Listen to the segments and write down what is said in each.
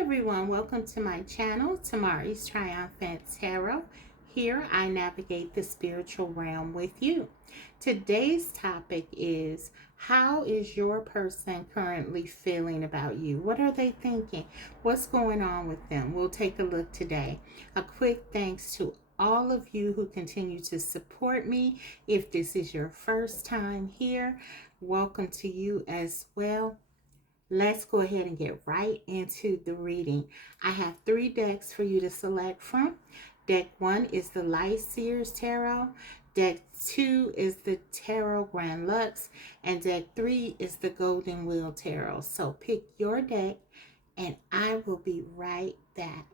everyone, welcome to my channel, Tamari's Triumphant Tarot. Here I navigate the spiritual realm with you. Today's topic is, how is your person currently feeling about you? What are they thinking? What's going on with them? We'll take a look today. A quick thanks to all of you who continue to support me. If this is your first time here, welcome to you as well. Let's go ahead and get right into the reading. I have 3 decks for you to select from. Deck 1 is the Light Seers Tarot. Deck 2 is the Tarot Grand Lux. And deck 3 is the Golden Wheel Tarot. So pick your deck and I will be right back.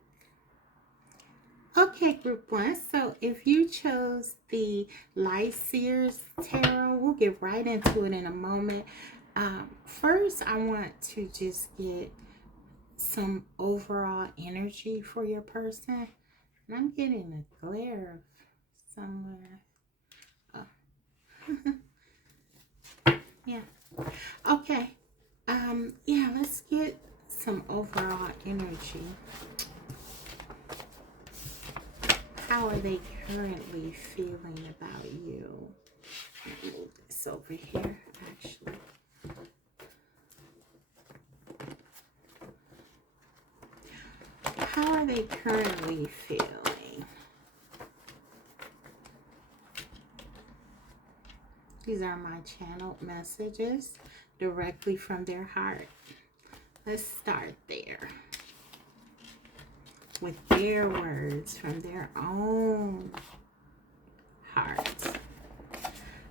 Okay, group 1. So if you chose the Light Seers Tarot, we'll get right into it in a moment. First, I want to just get some overall energy for your person. And I'm getting a glare somewhere. Oh. Yeah. Okay. Yeah, let's get some overall energy. How are they currently feeling about you? Let me move this over here, actually. How are they currently feeling? These are my channeled messages directly from their heart. Let's start there with their words from their own heart.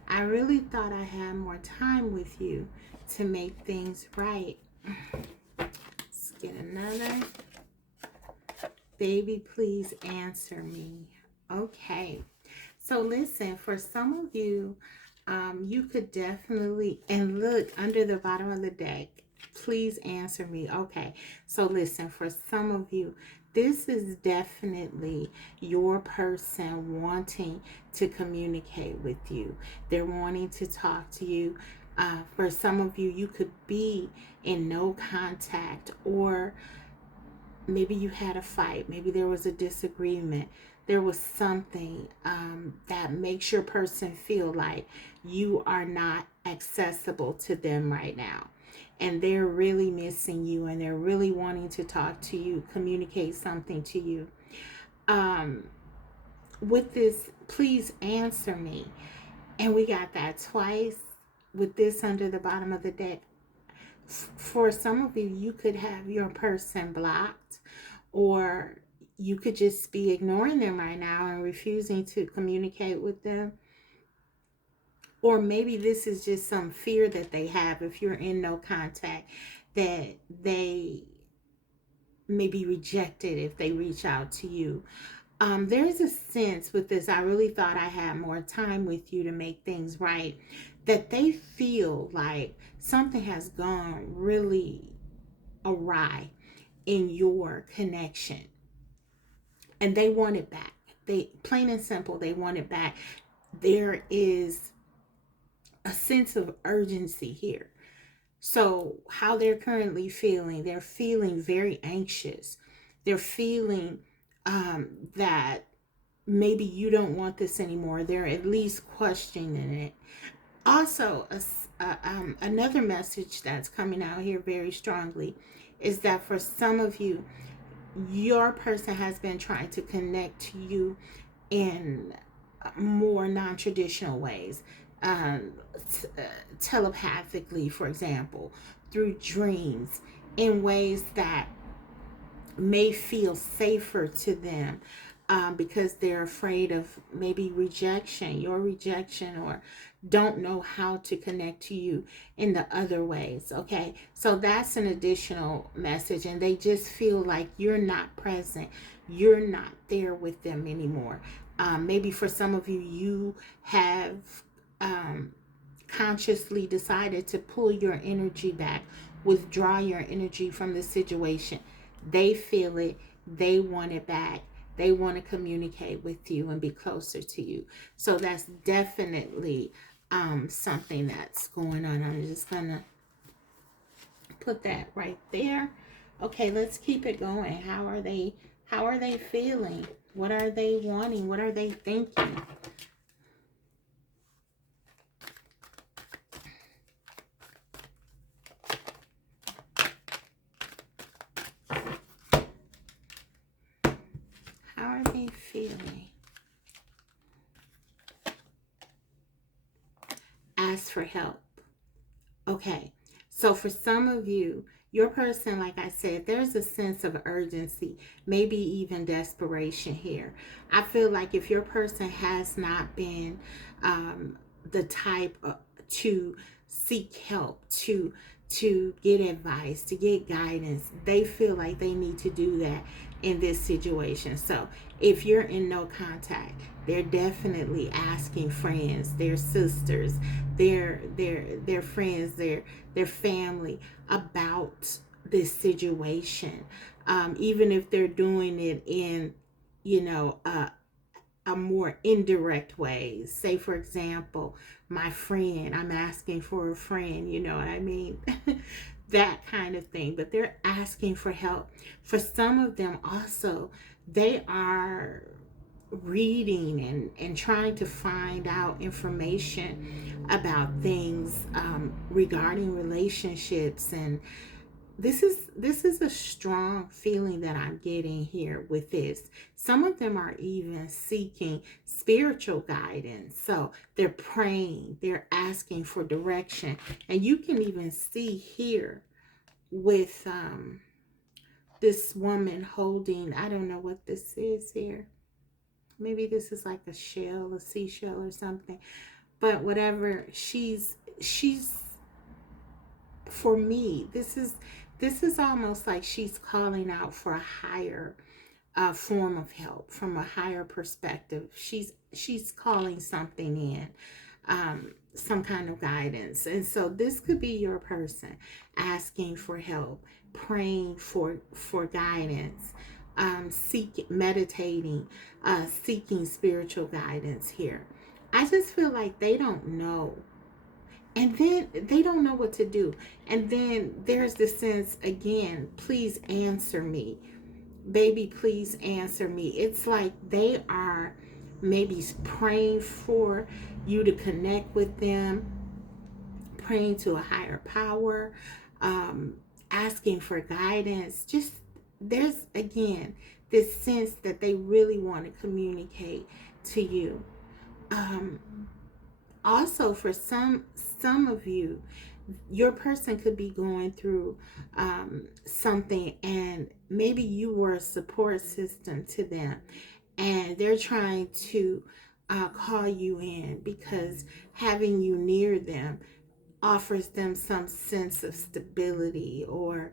I really thought I had more time with you to make things right. Let's get another. Baby, please answer me. Okay. So listen, for some of you, you could definitely, and look under the bottom of the deck, please answer me. Okay. So listen, for some of you, this is definitely your person wanting to communicate with you. They're wanting to talk to you. For some of you, you could be in no contact, or maybe you had a fight. Maybe there was a disagreement. There was something that makes your person feel like you are not accessible to them right now. And they're really missing you, and they're really wanting to talk to you, communicate something to you. With this, please answer me. And we got that twice with this under the bottom of the deck. For some of you, you could have your person blocked, or you could just be ignoring them right now and refusing to communicate with them. Or maybe this is just some fear that they have if you're in no contact, that they may be rejected if they reach out to you. There's a sense with this, I really thought I had more time with you to make things right, that they feel like something has gone really awry in your connection, and they want it back. They, plain and simple, they want it back. There is a sense of urgency here. So how they're currently feeling, they're feeling very anxious. They're feeling that maybe you don't want this anymore. They're at least questioning it. Also, another message that's coming out here very strongly is that for some of you, your person has been trying to connect to you in more non-traditional ways, telepathically, for example, through dreams, in ways that may feel safer to them, because they're afraid of maybe rejection, your rejection, or don't know how to connect to you in the other ways. Okay, so that's an additional message, and they just feel like you're not present, you're not there with them anymore. Maybe for some of you, you have consciously decided to pull your energy back, withdraw your energy from the situation. They feel it, they want it back. They want to communicate with you and be closer to you. So that's definitely something that's going on. I'm just going to put that right there Okay, let's keep it going. How are they feeling? What are they wanting? What are they thinking? How are they feeling? Ask for help. Okay, so for some of you, your person, like I said, there's a sense of urgency, maybe even desperation here. I feel like if your person has not been the type to seek help, to get advice, to get guidance, they feel like they need to do that in this situation. So if you're in no contact, they're definitely asking friends, their sisters, their friends, their family about this situation. Even if they're doing it in, you know, a more indirect ways. Say, for example, my friend, I'm asking for a friend, you know what I mean? That kind of thing. But they're asking for help. For some of them, also, they are reading and trying to find out information about things regarding relationships, and this is a strong feeling that I'm getting here with this. Some of them are even seeking spiritual guidance. So they're praying, they're asking for direction. And you can even see here with this woman holding, I don't know what this is here. Maybe this is like a shell, a seashell or something. But whatever, she's for me, this is almost like she's calling out for a higher form of help from a higher perspective. She's calling something in, some kind of guidance, and so this could be your person asking for help, praying for guidance, meditating, seeking spiritual guidance here. I just feel like they don't know, and then they don't know what to do. And then there's the sense again, please answer me, baby, please answer me. It's like they are maybe praying for you to connect with them, praying to a higher power, um, asking for guidance. Just there's again this sense that they really want to communicate to you. um, Also, for some of you, your person could be going through something, and maybe you were a support system to them, and they're trying to call you in because having you near them offers them some sense of stability or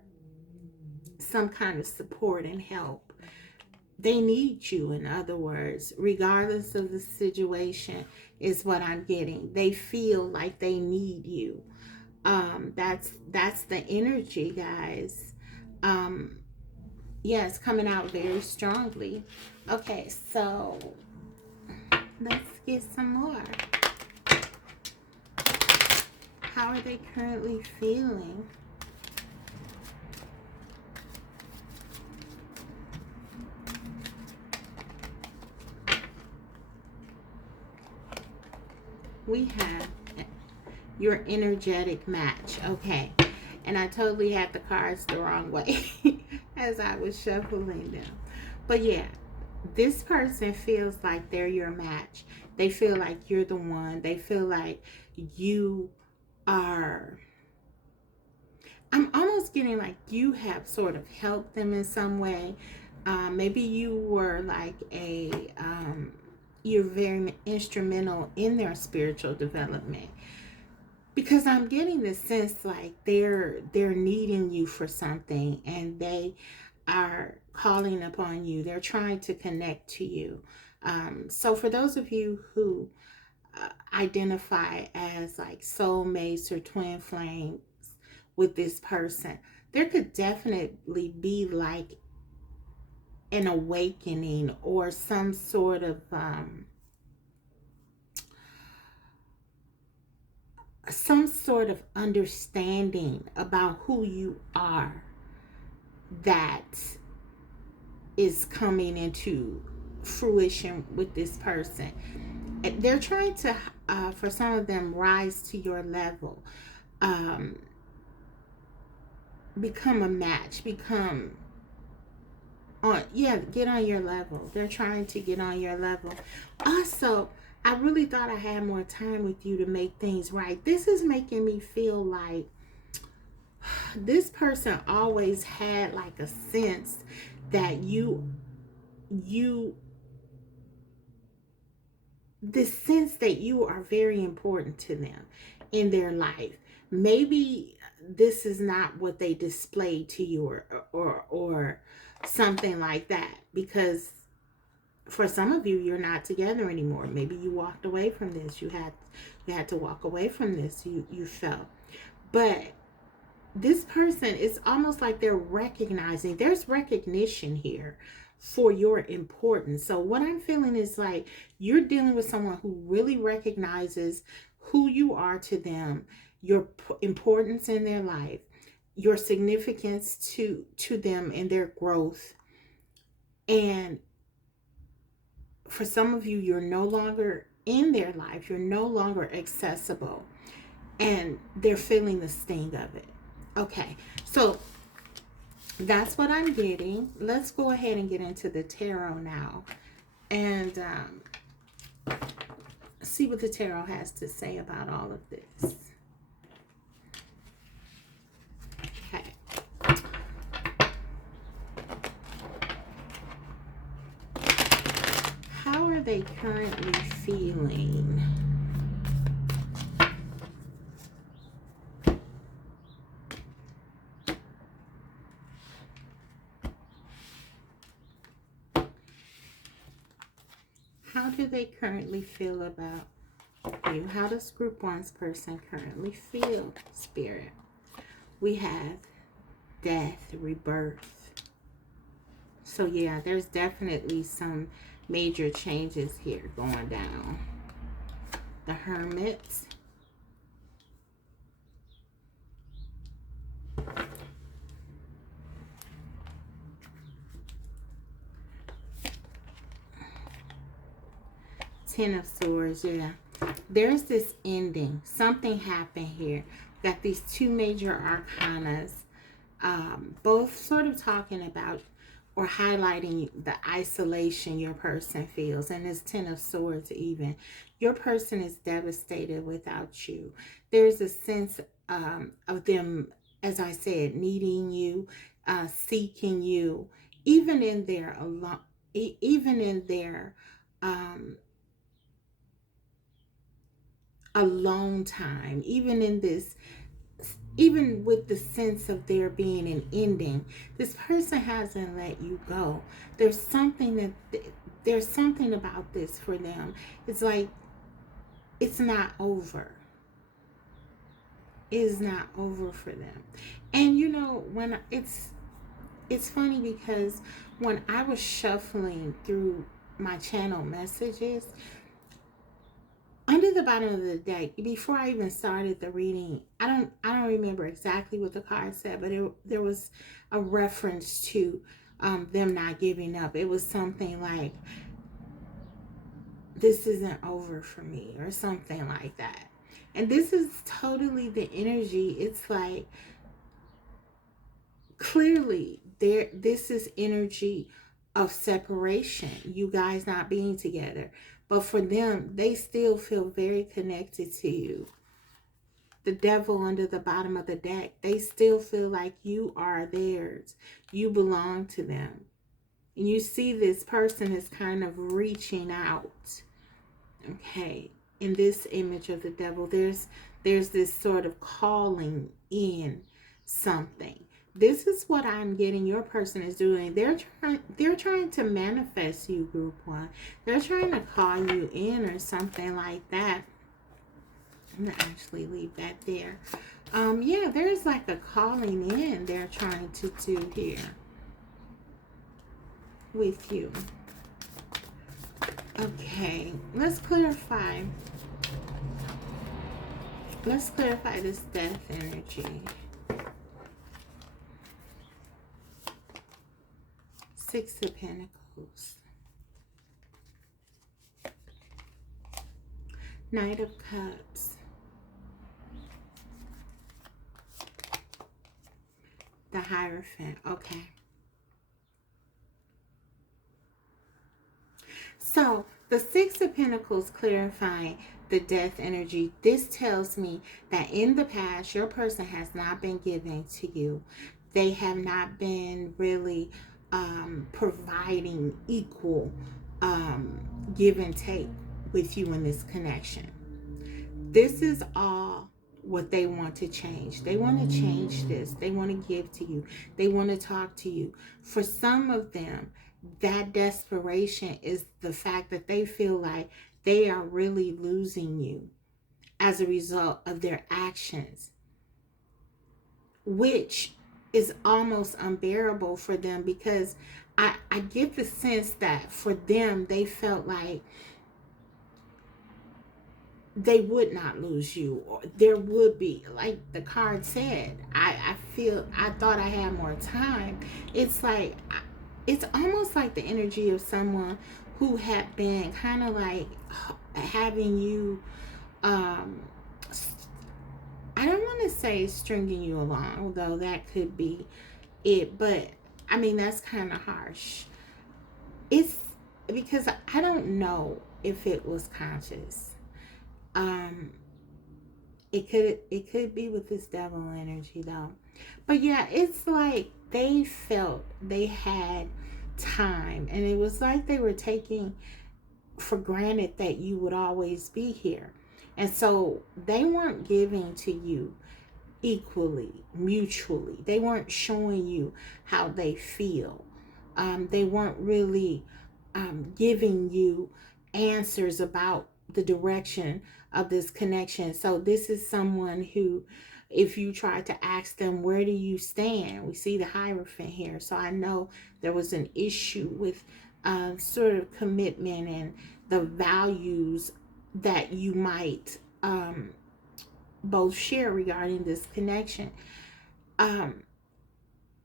some kind of support and help. They need you, in other words, regardless of the situation, is what I'm getting. They feel like they need you. That's the energy, guys. um yeah, it's coming out very strongly. Okay, so let's get some more. How are they currently feeling? We have your energetic match. Okay, and I totally had the cards the wrong way as I was shuffling them. But yeah, this person feels like they're your match. They feel like you're the one. They feel like you are. I'm almost getting like you have sort of helped them in some way. Maybe you were like you're very instrumental in their spiritual development, because I'm getting the sense like they're needing you for something, and they are calling upon you. They're trying to connect to you. So for those of you who identify as like soulmates or twin flames with this person, there could definitely be like an awakening or some sort of understanding about who you are that is coming into fruition with this person. They're trying to, for some of them, rise to your level, um, become a match, become get on your level. They're trying to get on your level. Also, I really thought I had more time with you to make things right. This is making me feel like this person always had like a sense that the sense that you are very important to them in their life. Maybe this is not what they displayed to you, or something like that, because for some of you, you're not together anymore. Maybe you walked away from this. You had to walk away from this. You felt, but this person, it's almost like they're recognizing, there's recognition here for your importance. So what I'm feeling is like you're dealing with someone who really recognizes who you are to them, your importance in their life, your significance to them and their growth. And for some of you, you're no longer in their life, you're no longer accessible, and they're feeling the sting of it. Okay, so that's what I'm getting. Let's go ahead and get into the tarot now and see what the tarot has to say about all of this. Okay. How are they currently feeling? How do they currently feel about you? How does group one's person currently feel, Spirit? We have death, rebirth. So yeah, there's definitely some major changes here going down. The Hermit. Ten of Swords, yeah. There's this ending. Something happened here. Got these two major arcanas, both sort of talking about or highlighting the isolation your person feels. And this Ten of Swords even. Your person is devastated without you. There's a sense of them, as I said, needing you, seeking you, even in their alone time, even with the sense of there being an ending, this person hasn't let you go. There's something about this for them. It's like it's not over. It is not over for them. And you know, when it's funny because when I was shuffling through my channel messages, under the bottom of the deck, before I even started the reading, I don't remember exactly what the card said, but there was a reference to them not giving up. It was something like, this isn't over for me, or something like that. And this is totally the energy. It's like, clearly this is energy of separation, you guys not being together. But for them, they still feel very connected to you. The Devil under the bottom of the deck, they still feel like you are theirs. You belong to them. And you see this person is kind of reaching out. Okay. In this image of the Devil, there's this sort of calling in something. This is what I'm getting your person is doing. They're trying to manifest you, group one. They're trying to call you in or something like that. I'm going to actually leave that there. Yeah, there's like a calling in they're trying to do here with you. Okay, let's clarify. Let's clarify this death energy. Six of Pentacles. Knight of Cups. The Hierophant. Okay. So, the Six of Pentacles clarifying the death energy. This tells me that in the past, your person has not been giving to you. They have not been really providing equal give and take with you in this connection. This is all what they want to change. They want to change this. They want to give to you. They want to talk to you. For some of them, that desperation is the fact that they feel like they are really losing you as a result of their actions, which is almost unbearable for them, because I get the sense that for them, they felt like they would not lose you, or there would be, like the card said, I thought I had more time. It's like, it's almost like the energy of someone who had been kind of like having you, I don't want to say stringing you along, though that could be it, but I mean, that's kind of harsh. It's because I don't know if it was conscious. It could be with this devil energy though. But yeah, it's like they felt they had time, and it was like they were taking for granted that you would always be here. And so they weren't giving to you equally, mutually. They weren't showing you how they feel. They weren't really giving you answers about the direction of this connection. So this is someone who, if you try to ask them, where do you stand? We see the Hierophant here. So I know there was an issue with sort of commitment and the values that you might both share regarding this connection.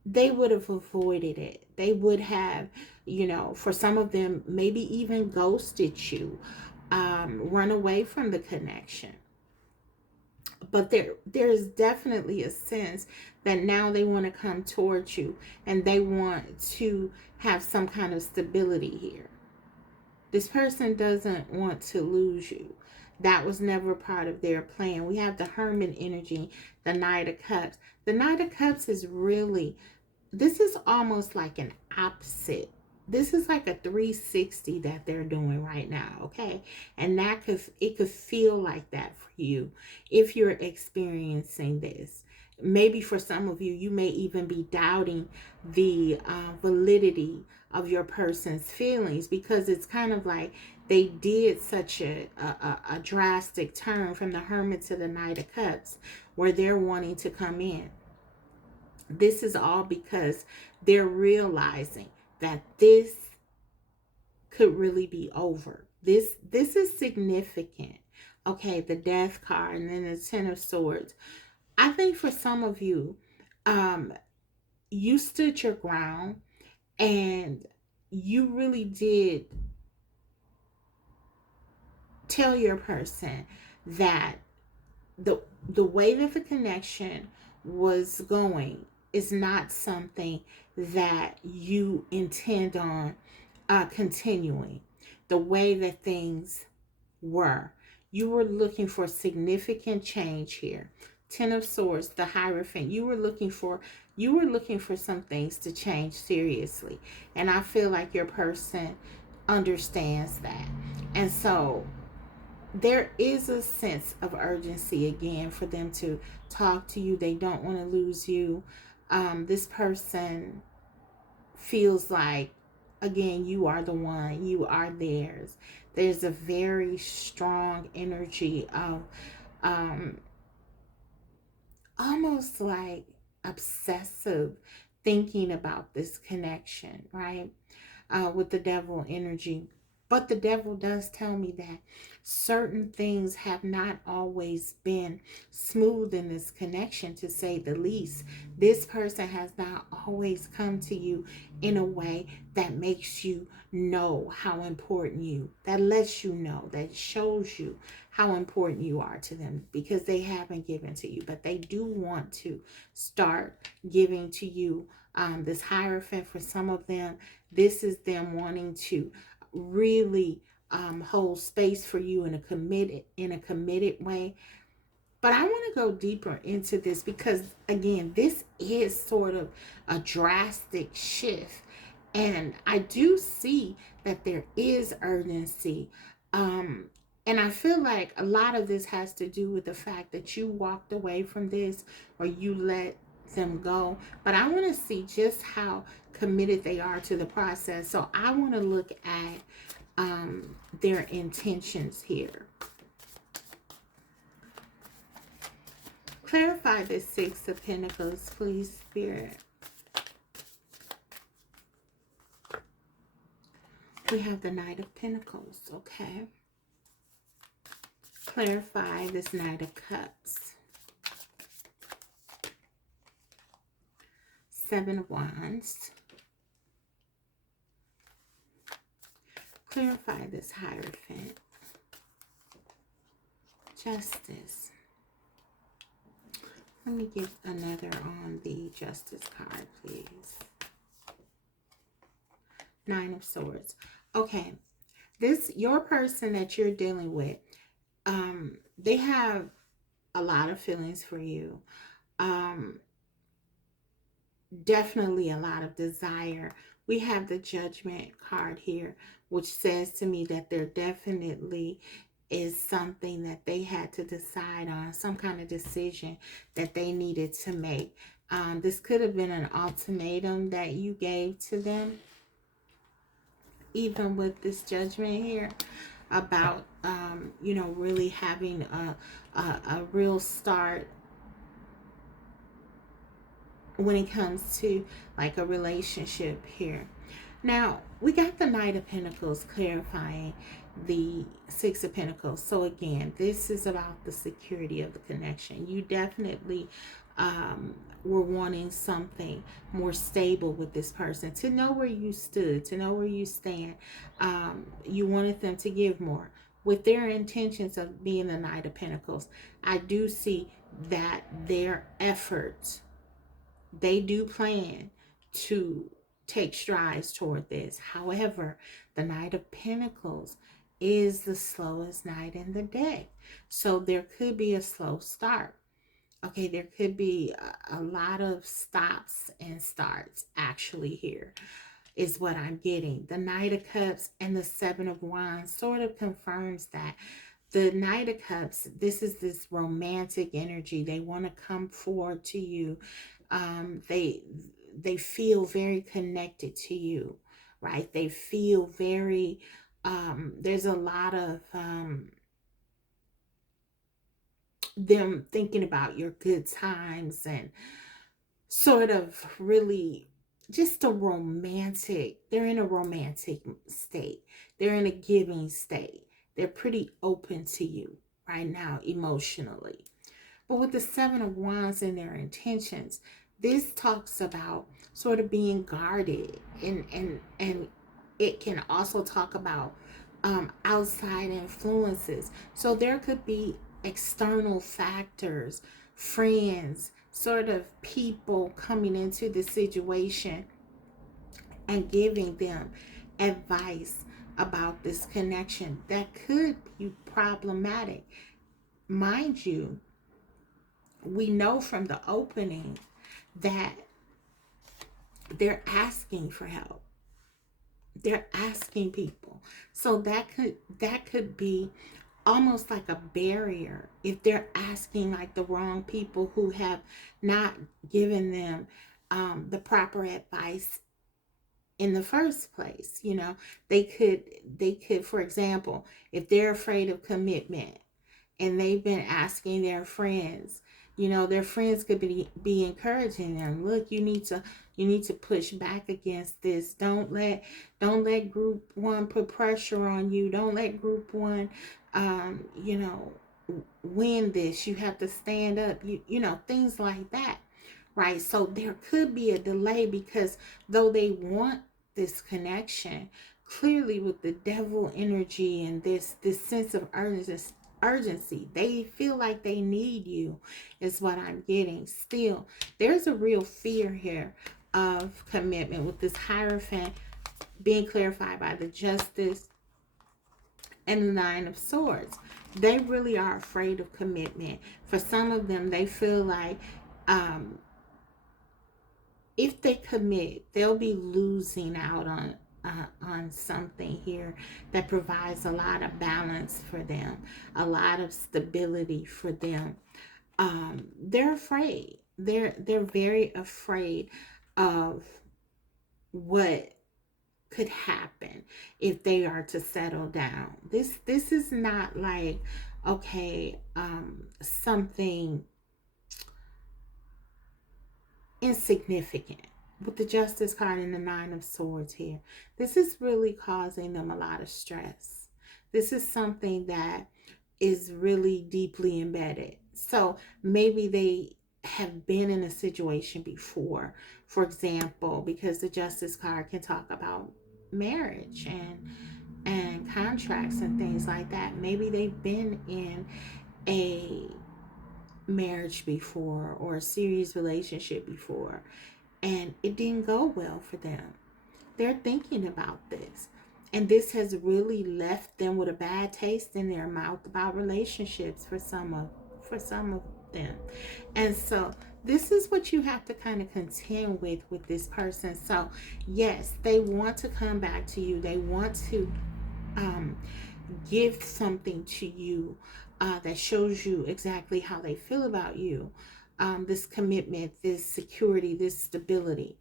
They would have avoided it. They would have, for some of them, maybe even ghosted you, run away from the connection. But there's definitely a sense that now they want to come towards you, and they want to have some kind of stability here. This person doesn't want to lose you. That was never part of their plan. We have the Hermit energy, the Knight of Cups. The Knight of Cups is really, this is almost like an opposite. This is like a 360 that they're doing right now, okay? And it could feel like that for you if you're experiencing this. Maybe for some of you, you may even be doubting the validity of your person's feelings, because it's kind of like they did such a drastic turn from the Hermit to the Knight of Cups, where they're wanting to come in. This is all because they're realizing that this could really be over. This is significant. Okay, the Death card and then the Ten of Swords. I think for some of you, you stood your ground, and you really did tell your person that the way that the connection was going is not something that you intend on continuing. The way that things were, you were looking for significant change here. Ten of Swords, the Hierophant. You were looking for some things to change seriously, and I feel like your person understands that. And so there is a sense of urgency again for them to talk to you. They don't want to lose you. This person feels like, again, you are the one, you are theirs. There's a very strong energy of almost like obsessive thinking about this connection, right? With the devil energy. But the devil does tell me that certain things have not always been smooth in this connection, to say the least. This person has not always come to you in a way that makes you know how important that lets you know, that shows you how important you are to them, because they haven't given to you, but they do want to start giving to you. This Hierophant, for some of them, this is them wanting to really hold space for you in a committed way. But I want to go deeper into this because, again, this is sort of a drastic shift. And I do see that there is urgency. Um, and I feel like a lot of this has to do with the fact that you walked away from this, or you let them go. But I want to see just how committed they are to the process. So I want to look at their intentions here. Clarify the Six of Pentacles, please, Spirit. We have the Knight of Pentacles, okay? Clarify this Knight of Cups. Seven of Wands. Clarify this Hierophant. Justice. Let me get another on the Justice card, please. Nine of Swords. Okay, your person that you're dealing with, they have a lot of feelings for you. Definitely a lot of desire. We have the Judgment card here, which says to me that there definitely is something that they had to decide on, some kind of decision that they needed to make. This could have been an ultimatum that you gave to them, even with this Judgment here, about really having a real start when it comes to like a relationship here. Now, we got the Knight of Pentacles clarifying the Six of Pentacles. So again, this is about the security of the connection. You definitely were wanting something more stable with this person, to know where you stood, to know where you stand. You wanted them to give more. With their intentions of being the Knight of Pentacles, I do see that their efforts, they do plan to take strides toward this. However, the Knight of Pentacles is the slowest knight in the deck. So there could be a slow start. Okay, there could be a lot of stops and starts actually here, is what I'm getting. The Knight of Cups and the Seven of Wands sort of confirms that. The Knight of Cups, this is this romantic energy. They want to come forward to you. They feel very connected to you, right? They feel very, there's a lot of them thinking about your good times, and sort of really just they're in a romantic state. They're in a giving state. They're pretty open to you right now emotionally. But with the Seven of Wands and their intentions, this talks about sort of being guarded, and it can also talk about outside influences. So there could be external factors, friends, sort of people coming into the situation and giving them advice about this connection that could be problematic. Mind you, we know from the opening that they're asking for help. They're asking people. So that could be almost like a barrier if they're asking like the wrong people who have not given them the proper advice in the first place. They could, for example, if they're afraid of commitment and they've been asking their friends, their friends could be encouraging them. Look, you need to You need to push back against this. Don't let group one put pressure on you. Don't let group one you know, win this. You have to stand up. You know, things like that. Right? So there could be a delay because though they want this connection, clearly with the devil energy and this sense of urgency, they feel like they need you, is what I'm getting. Still, there's a real fear here of commitment with this Hierophant being clarified by the Justice and the Nine of Swords. They really are afraid of commitment. For some of them, they feel like if they commit, they'll be losing out on something here that provides a lot of balance for them, a lot of stability for them. They're afraid. They're very afraid of what could happen if they are to settle down. This is not like, okay, something insignificant. With the Justice card and the Nine of Swords here, this is really causing them a lot of stress. This is something that is really deeply embedded. So maybe they have been in a situation before, for example, because the Justice card can talk about marriage and contracts and things like that. Maybe they've been in a marriage before or a serious relationship before, and it didn't go well for them. They're thinking about this, and this has really left them with a bad taste in their mouth about relationships for some of them. And so this is what you have to kind of contend with this person. So yes, they want to come back to you. They want to give something to you that shows you exactly how they feel about you. This commitment, this security, this stability.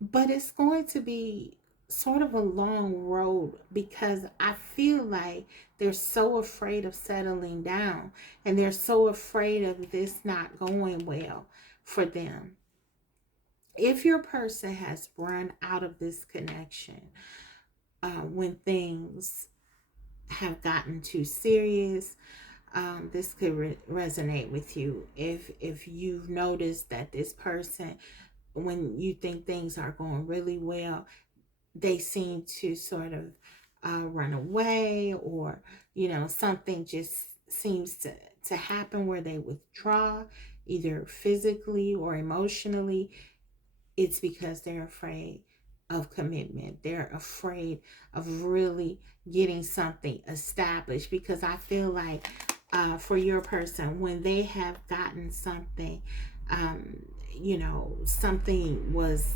But it's going to be sort of a long road because I feel like they're so afraid of settling down and they're so afraid of this not going well for them. If your person has run out of this connection, when things have gotten too serious, this could resonate with you. If you've noticed that this person, when you think things are going really well, they seem to sort of run away, or something just seems to happen where they withdraw, either physically or emotionally. It's because they're afraid of commitment. They're afraid of really getting something established, because I feel like for your person, when they have gotten something, something was,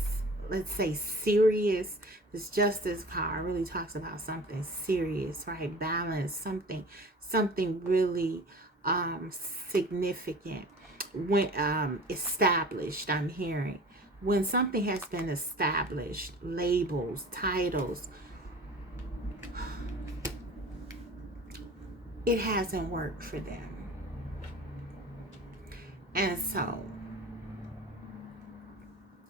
let's say, serious. This Justice card really talks about something serious, right? Balance, something really significant. When established, I'm hearing. When something has been established, labels, titles, it hasn't worked for them. And so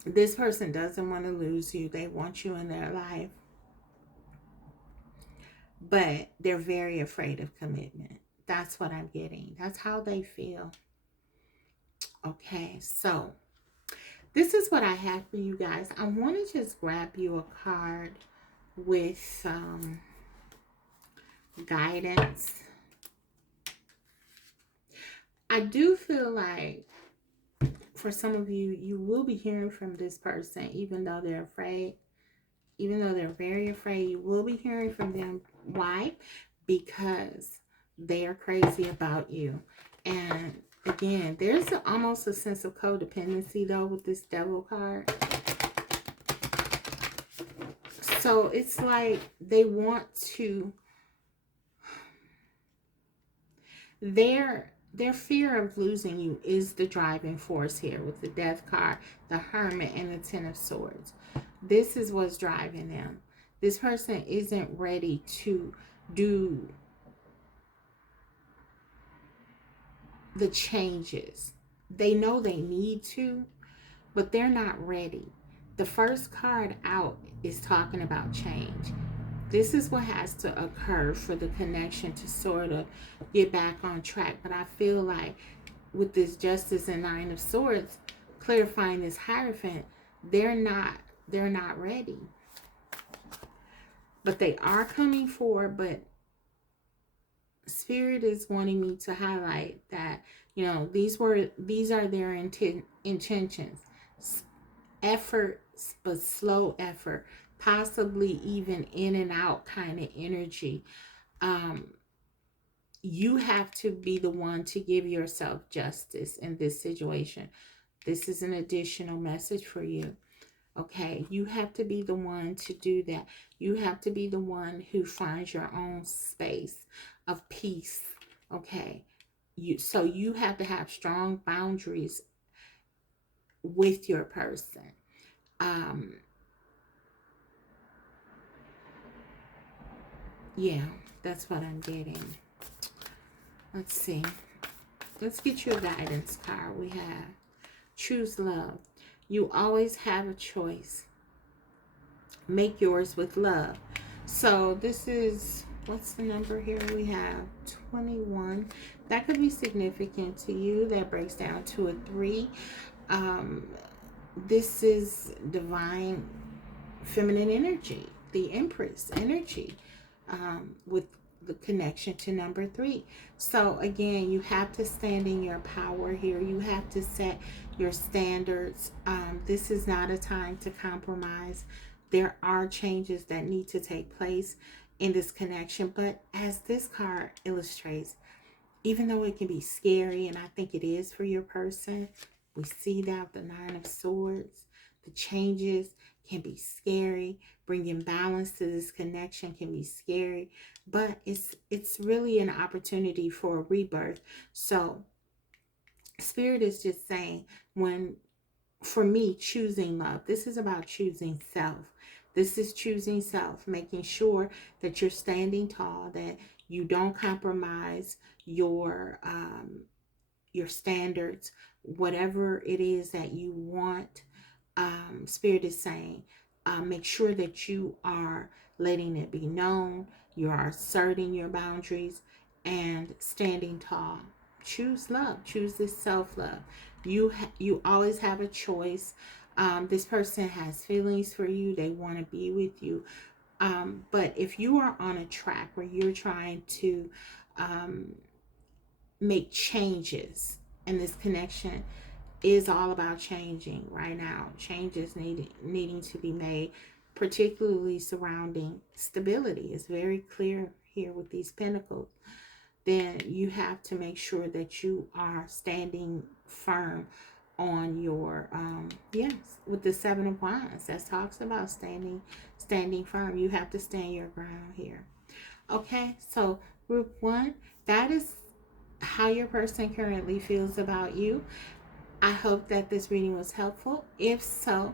this person doesn't want to lose you. They want you in their life. But they're very afraid of commitment. That's what I'm getting. That's how they feel. Okay, so this is what I have for you guys. I want to just grab you a card with guidance. I do feel like for some of you, you will be hearing from this person, even though they're afraid. Even though they're very afraid, you will be hearing from them. Why? Because they are crazy about you. And again, there's almost a sense of codependency, though, with this Devil card. So it's like they want to... Their fear of losing you is the driving force here with the Death card, the Hermit, and the Ten of Swords. This is what's driving them. This person isn't ready to do the changes. They know they need to, but they're not ready. The first card out is talking about change. This is what has to occur for the connection to sort of get back on track. But I feel like with this Justice and Nine of Swords, clarifying this Hierophant, they're not ready. But they are coming forward. But Spirit is wanting me to highlight that, these are their intentions. Effort, but slow effort, possibly even in and out kind of energy. You have to be the one to give yourself justice in this situation. This is an additional message for you. Okay, you have to be the one to do that. You have to be the one who finds your own space of peace. Okay, so you have to have strong boundaries with your person. Yeah, that's what I'm getting. Let's see. Let's get your guidance card. We have choose love. You always have a choice. Make yours with love. So this is, what's the number here? We have 21. That could be significant to you. That breaks down to a 3. This is divine feminine energy, the Empress energy, with the connection to number 3. So again, you have to stand in your power here. You have to set your standards. This is not a time to compromise. There are changes that need to take place in this connection, but as this card illustrates, even though it can be scary, and I think it is for your person, we see that the Nine of Swords, the changes can be scary. Bringing balance to this connection can be scary, but it's really an opportunity for a rebirth. So Spirit is just saying, for me, choosing love, this is about choosing self. This is choosing self, making sure that you're standing tall, that you don't compromise your standards, whatever it is that you want. Spirit is saying, make sure that you are letting it be known. You are asserting your boundaries and standing tall. Choose love. Choose this self-love. You always have a choice. This person has feelings for you. They want to be with you. But if you are on a track where you're trying to make changes, and this connection is all about changing right now, changes needing to be made, particularly surrounding stability, is very clear here with these pentacles, then you have to make sure that you are standing firm on your yes, with the Seven of Wands that talks about standing firm. You have to stand your ground here. Okay, so group 1, that is how your person currently feels about you. I hope that this reading was helpful. If so,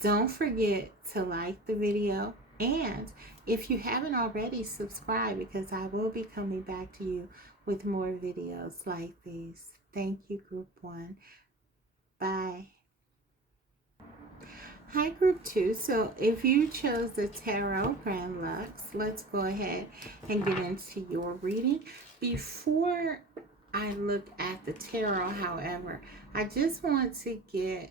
don't forget to like the video, and if you haven't already, subscribe, because I will be coming back to you with more videos like these. Thank you, group 1. Bye. Hi, group 2. So if you chose the Tarot Grand Lux, let's go ahead and get into your reading. Before I look at the tarot, however, I just want to get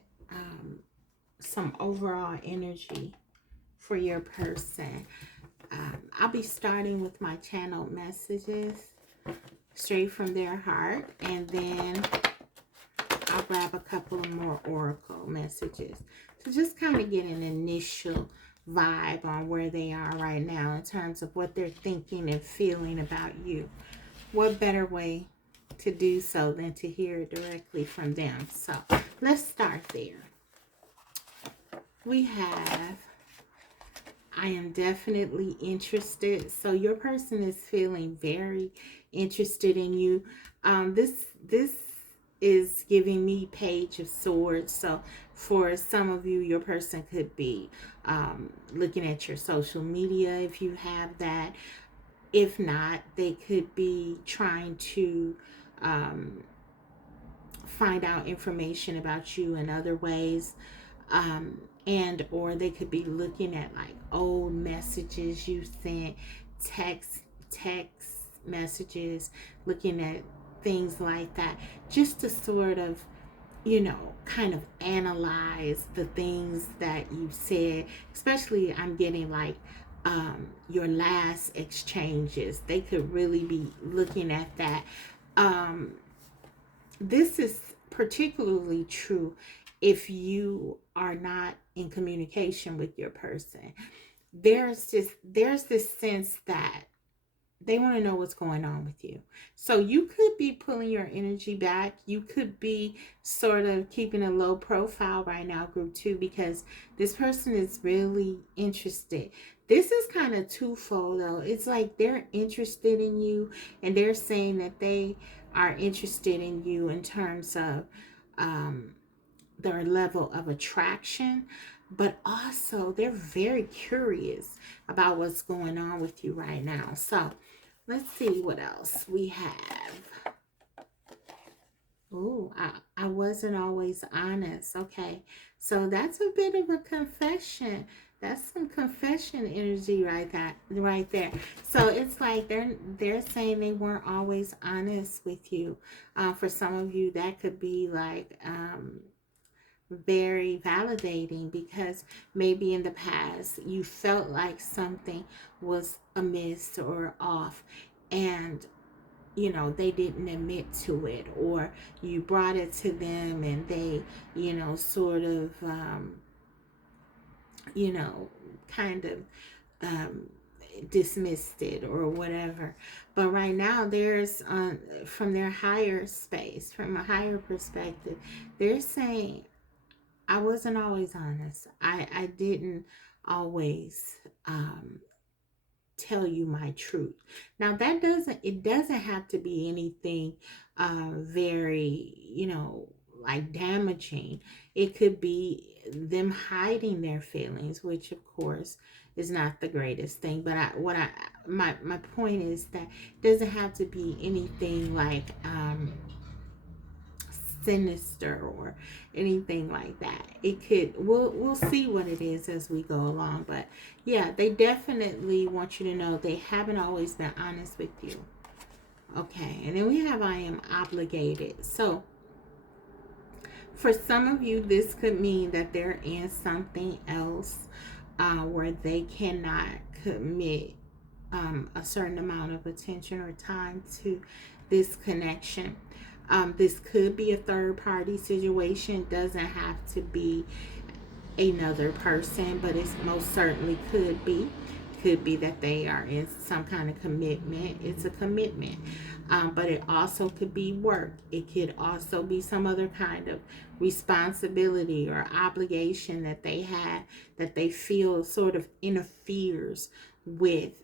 some overall energy for your person. I'll be starting with my channeled messages straight from their heart, and then I'll grab a couple of more oracle messages to just kind of get an initial vibe on where they are right now in terms of what they're thinking and feeling about you. What better way to do so than to hear it directly from them? So let's start there. We have, I am definitely interested. So your person is feeling very interested in you. This is giving me Page of Swords. So for some of you, your person could be looking at your social media if you have that. If not, they could be trying to find out information about you in other ways. And or they could be looking at like old messages you sent, text messages, looking at things like that, just to sort of, kind of analyze the things that you said. Especially, I'm getting like your last exchanges. They could really be looking at that. Um, this is particularly true if you are not in communication with your person. There's this sense that they want to know what's going on with you. So you could be pulling your energy back. You could be sort of keeping a low profile right now, group 2, because this person is really interested. This is kind of twofold though. It's like they're interested in you, and they're saying that they are interested in you in terms of um, their level of attraction, but also they're very curious about what's going on with you right now. So let's see what else we have. Oh, I wasn't always honest. Okay, so that's a bit of a confession. That's some confession energy right there. So it's like they're saying they weren't always honest with you. For some of you, that could be like very validating, because maybe in the past you felt like something was amiss or off, and they didn't admit to it, or you brought it to them and they sort of you know kind of um dismissed it or whatever. But right now, there's from their higher space, from a higher perspective, they're saying, I wasn't always honest. I didn't always tell you my truth. Now it doesn't have to be anything very, like damaging. It could be them hiding their feelings, which of course is not the greatest thing. But my point is that it doesn't have to be anything like sinister or anything like that. It could, we'll see what it is as we go along. But yeah, they definitely want you to know they haven't always been honest with you. Okay, and then we have I am obligated. So for some of you, this could mean that they're in something else where they cannot commit a certain amount of attention or time to this connection. This could be a third party situation. Doesn't have to be another person, but it most certainly could be. Could be that they are in some kind of commitment. It's a commitment. But it also could be work. It could also be some other kind of responsibility or obligation that they have, that they feel sort of interferes with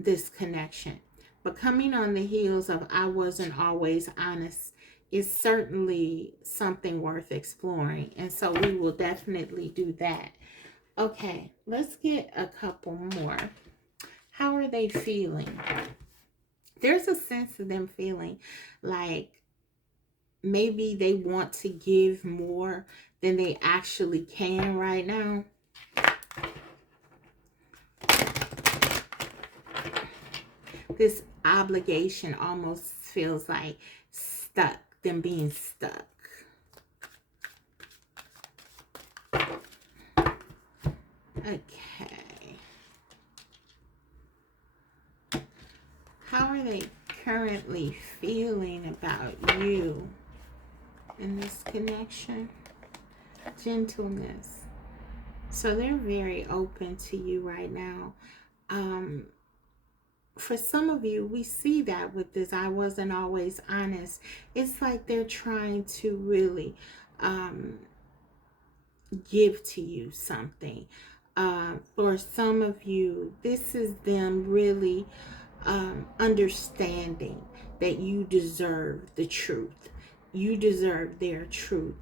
this connection. But coming on the heels of I wasn't always honest is certainly something worth exploring. And so we will definitely do that. Okay, let's get a couple more. How are they feeling? There's a sense of them feeling like maybe they want to give more than they actually can right now. This obligation almost feels like stuck, them being stuck. Okay. How are they currently feeling about you in this connection? Gentleness. So they're very open to you right now. For some of you, we see that with this I wasn't always honest. It's like they're trying to really give to you something. For some of you, this is them really understanding that you deserve the truth. You deserve their truth.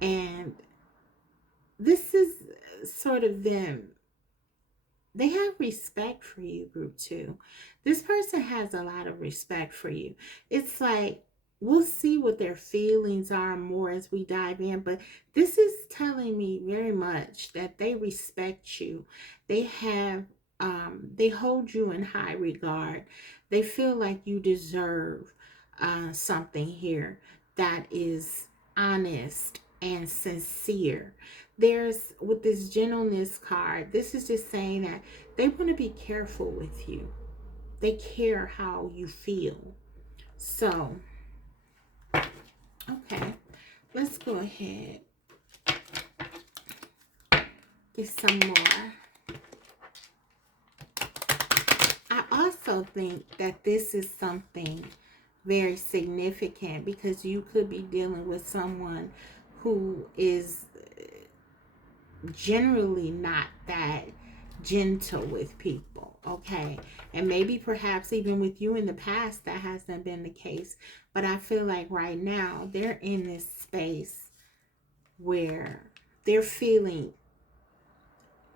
And this is sort of them. They have respect for you, group 2. This person has a lot of respect for you. It's like we'll see what their feelings are more as we dive in, but this is telling me very much that they respect you. They have they hold you in high regard. They feel like you deserve something here that is honest and sincere. There's, with this gentleness card, this is just saying that they want to be careful with you. They care how you feel. So okay, let's go ahead, get some more. I also think that this is something very significant because you could be dealing with someone who is generally not that gentle with people, okay? And maybe perhaps even with you in the past that hasn't been the case. But I feel like right now they're in this space where they're feeling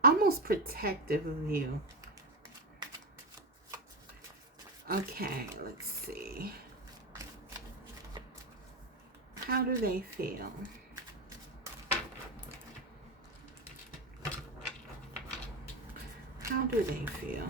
almost protective of you. Okay, let's see. How do they feel? How do they feel?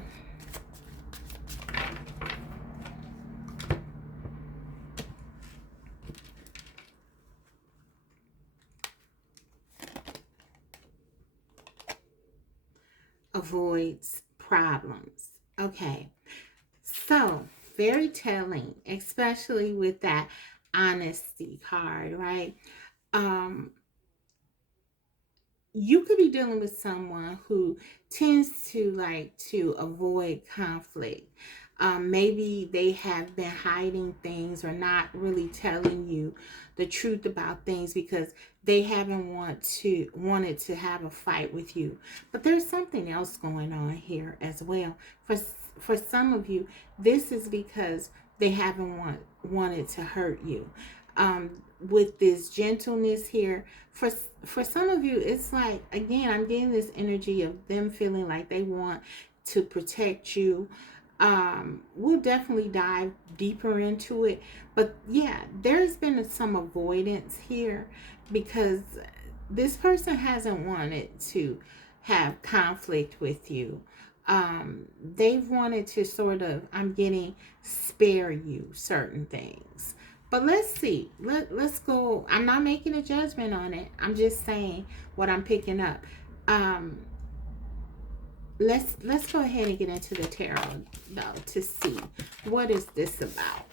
Avoids problems. Okay, so very telling, especially with that honesty card, right? Um, you could be dealing with someone who tends to like to avoid conflict. Maybe they have been hiding things or not really telling you the truth about things because they haven't wanted to have a fight with you. But there's something else going on here as well. For some of you, this is because they haven't wanted to hurt you. With this gentleness here, for some of you, it's like, again, I'm getting this energy of them feeling like they want to protect you. We'll definitely dive deeper into it, but yeah, there's been some avoidance here because this person hasn't wanted to have conflict with you. They've wanted to sort of, I'm getting, spare you certain things. But let's see. Let's go. I'm not making a judgment on it. I'm just saying what I'm picking up. Um, let's go ahead and get into the tarot though to see what is this about.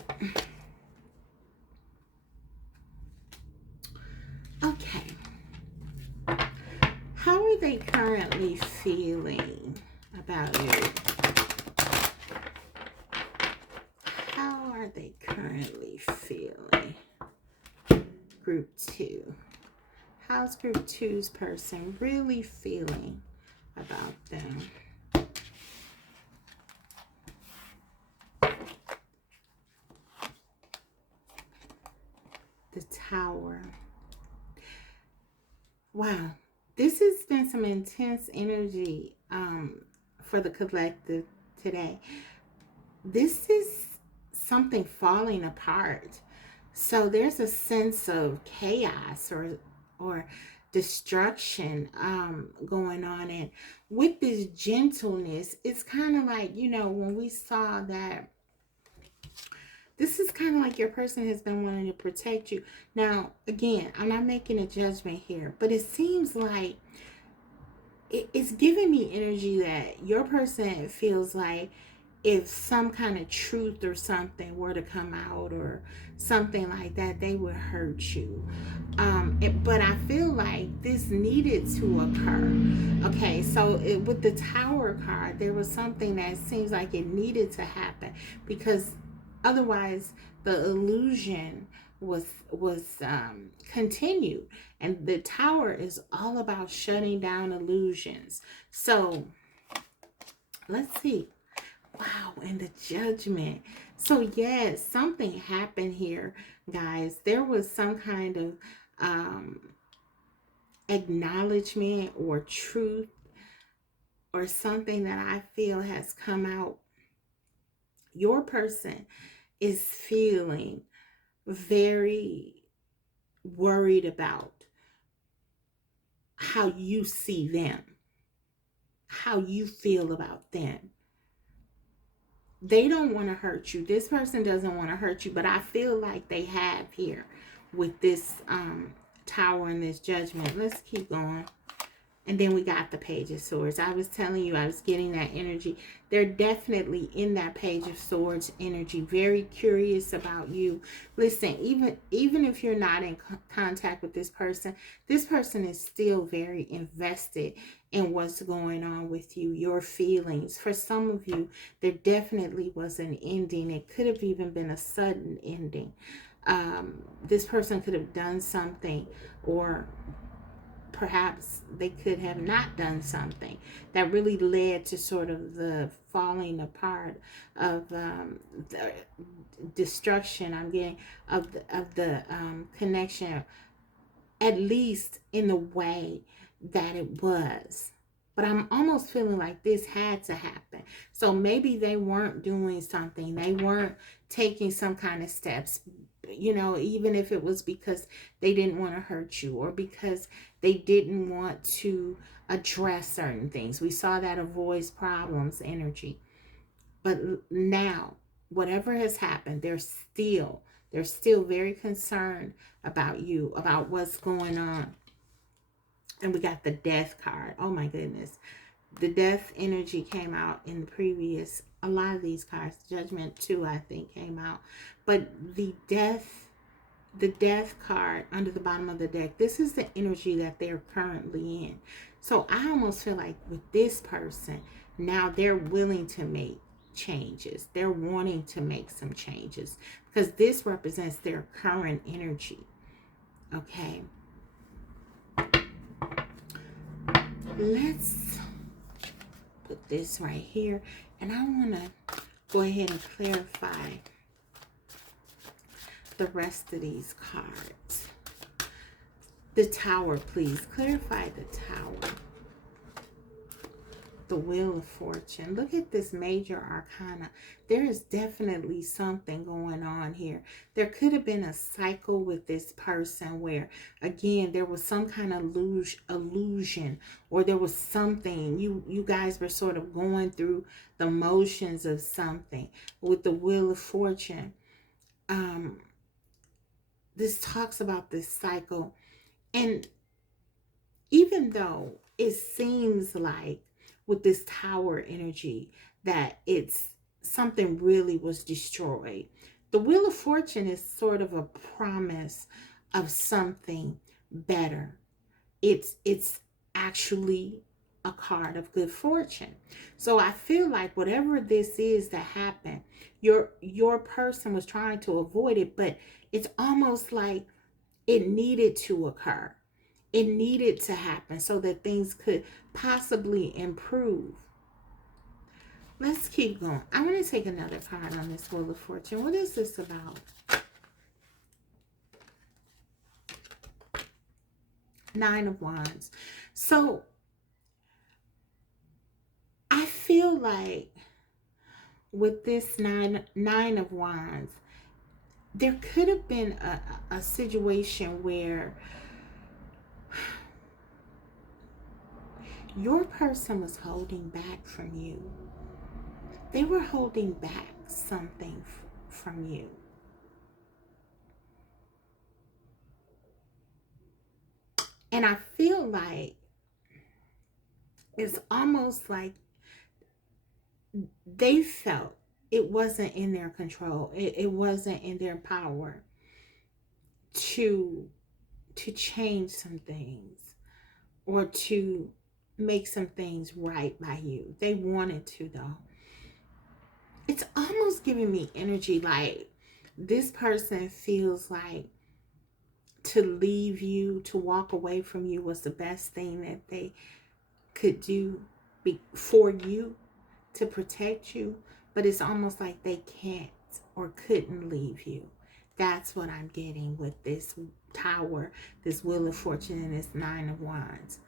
Okay. How are they currently feeling about you? How are they currently feeling? Group 2. How's Group 2's person really feeling about them? The Tower. Wow. This has been some intense energy for the collective today. This is something falling apart. So there's a sense of chaos or destruction going on. And with this gentleness, it's kind of like, when we saw that, this is kind of like your person has been wanting to protect you. Now, again, I'm not making a judgment here, but it seems like it's giving me energy that your person feels like if some kind of truth or something were to come out or something like that, they would hurt you. But I feel like this needed to occur. Okay, so with the Tower card, there was something that seems like it needed to happen because otherwise the illusion was continued. And the Tower is all about shutting down illusions. So let's see. Wow, and the Judgment. So yes, something happened here, guys. There was some kind of acknowledgement or truth or something that I feel has come out. Your person is feeling very worried about how you see them, how you feel about them. They don't want to hurt you. This person doesn't want to hurt you, but I feel like they have here with this Tower and this Judgment. Let's keep going. And then we got the Page of Swords. I was telling you, I was getting that energy. They're definitely in that Page of Swords energy, very curious about you. Listen, even if you're not in contact with this person is still very invested in what's going on with you, your feelings. For some of you, there definitely was an ending. It could have even been a sudden ending. This person could have done something, or perhaps they could have not done something that really led to sort of the falling apart of the destruction I'm getting of the connection, at least in the way that it was. But I'm almost feeling like this had to happen. So maybe they weren't doing something. They weren't taking some kind of steps, you know, even if it was because they didn't want to hurt you, or because they didn't want to address certain things. We saw that avoids problems energy. But now, whatever has happened, they're still very concerned about you, about what's going on. And we got the Death card. Oh my goodness. The Death energy came out in the previous, a lot of these cards. Judgment too, I think, came out. But the Death card under the bottom of the deck, this is the energy that they're currently in. So I almost feel like with this person, now they're willing to make changes. They're wanting to make some changes because this represents their current energy. Okay. Let's put this right here, and I want to go ahead and clarify the rest of these cards. The Tower, please. Clarify the Tower. The Wheel of Fortune. Look at this major arcana. There is definitely something going on here. There could have been a cycle with this person where, again, there was some kind of illusion, or there was something. You guys were sort of going through the motions of something. With the Wheel of Fortune, this talks about this cycle. And even though it seems like with this Tower energy that it's something really was destroyed, the Wheel of Fortune is sort of a promise of something better. It's actually a card of good fortune. So I feel like whatever this is that happened, your person was trying to avoid it, but it's almost like it needed to occur. It needed to happen so that things could possibly improve. Let's keep going. I want to take another card on this Wheel of Fortune. What is this about? Nine of Wands. So I feel like with this nine of Wands, there could have been a situation where your person was holding back from you. They were holding back something from you. And I feel like it's almost like they felt it wasn't in their control. It wasn't in their power to change some things or to make some things right by you. They wanted to, though. It's almost giving me energy like this person feels like to leave you, to walk away from you was the best thing that they could do for you, to protect you. But it's almost like they can't or couldn't leave you. That's what I'm getting with this Tower, this Wheel of Fortune, and this Nine of Wands.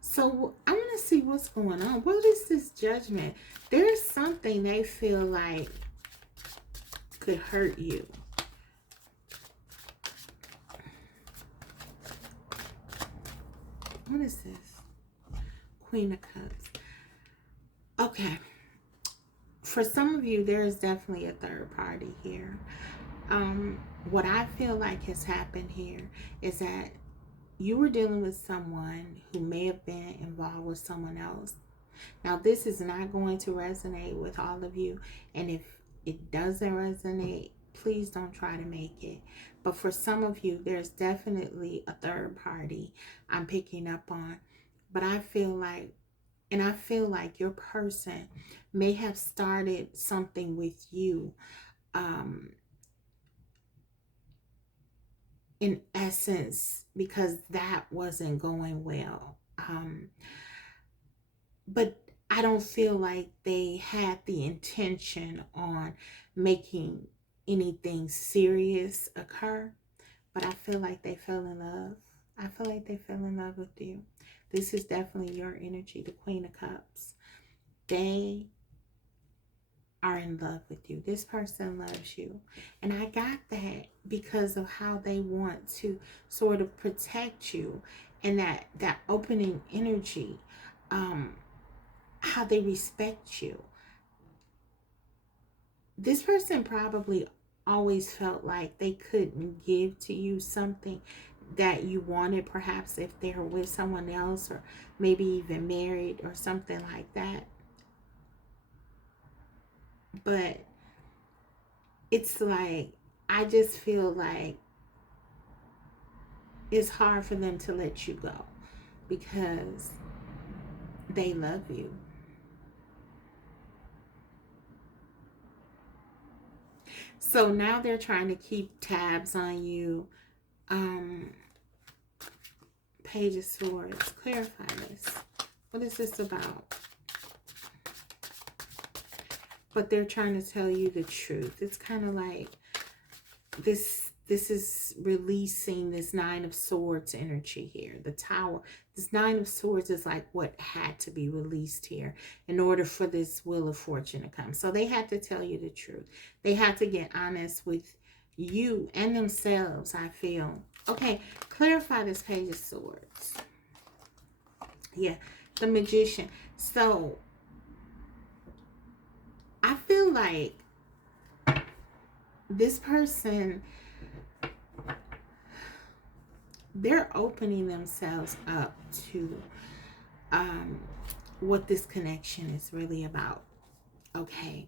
So I want to see what's going on. What is this Judgment? There's something they feel like could hurt you. What is this? Queen of Cups. Okay. For some of you, there is definitely a third party here. What I feel like has happened here is that you were dealing with someone who may have been involved with someone else. Now, this is not going to resonate with all of you. And if it doesn't resonate, please don't try to make it. But for some of you, there's definitely a third party I'm picking up on. But I feel like your person may have started something with you. In essence, because that wasn't going well. But I don't feel like they had the intention on making anything serious occur. But I feel like they fell in love. I feel like they fell in love with you. This is definitely your energy, the Queen of Cups. They are in love with you. This person loves you. And I got that because of how they want to sort of protect you, and that opening energy, how they respect you. This person probably always felt like they couldn't give to you something that you wanted, perhaps if they're with someone else or maybe even married or something like that. But it's like, I just feel like it's hard for them to let you go because they love you. So now they're trying to keep tabs on you. Page of Swords. Clarify this. What is this about? But they're trying to tell you the truth. It's kind of like this is releasing this Nine of Swords energy here. The Tower. This Nine of Swords is like what had to be released here in order for this Wheel of Fortune to come. So they had to tell you the truth. They had to get honest with you and themselves, I feel. Okay, clarify this Page of Swords. Yeah, the Magician. So I feel like this person, they're opening themselves up to what this connection is really about. Okay,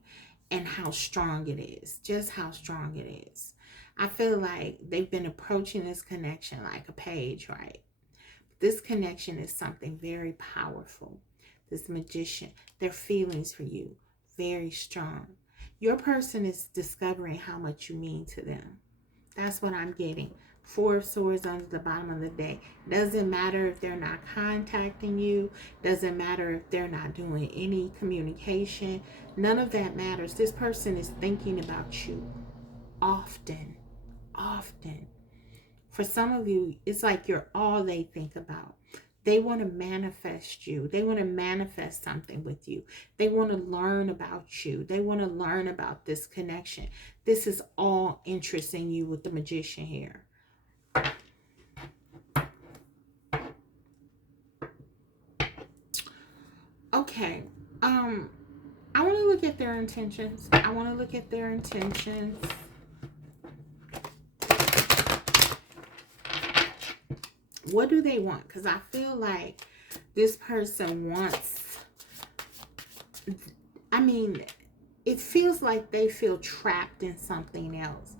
and how strong it is. Just how strong it is. I feel like they've been approaching this connection like a page, right? This connection is something very powerful. This Magician, their feelings for you, very strong. Your person is discovering how much you mean to them. That's what I'm getting. Four of Swords under the bottom of the deck. Doesn't matter if they're not contacting you. Doesn't matter if they're not doing any communication. None of that matters. This person is thinking about you often. Often. For some of you, it's like you're all they think about. They want to manifest you. They want to manifest something with you. They want to learn about you. They want to learn about this connection. This is all interesting you with the Magician here. Okay. I want to look at their intentions. I want to look at their intentions. What do they want? Because I feel like this person wants, I mean, it feels like they feel trapped in something else.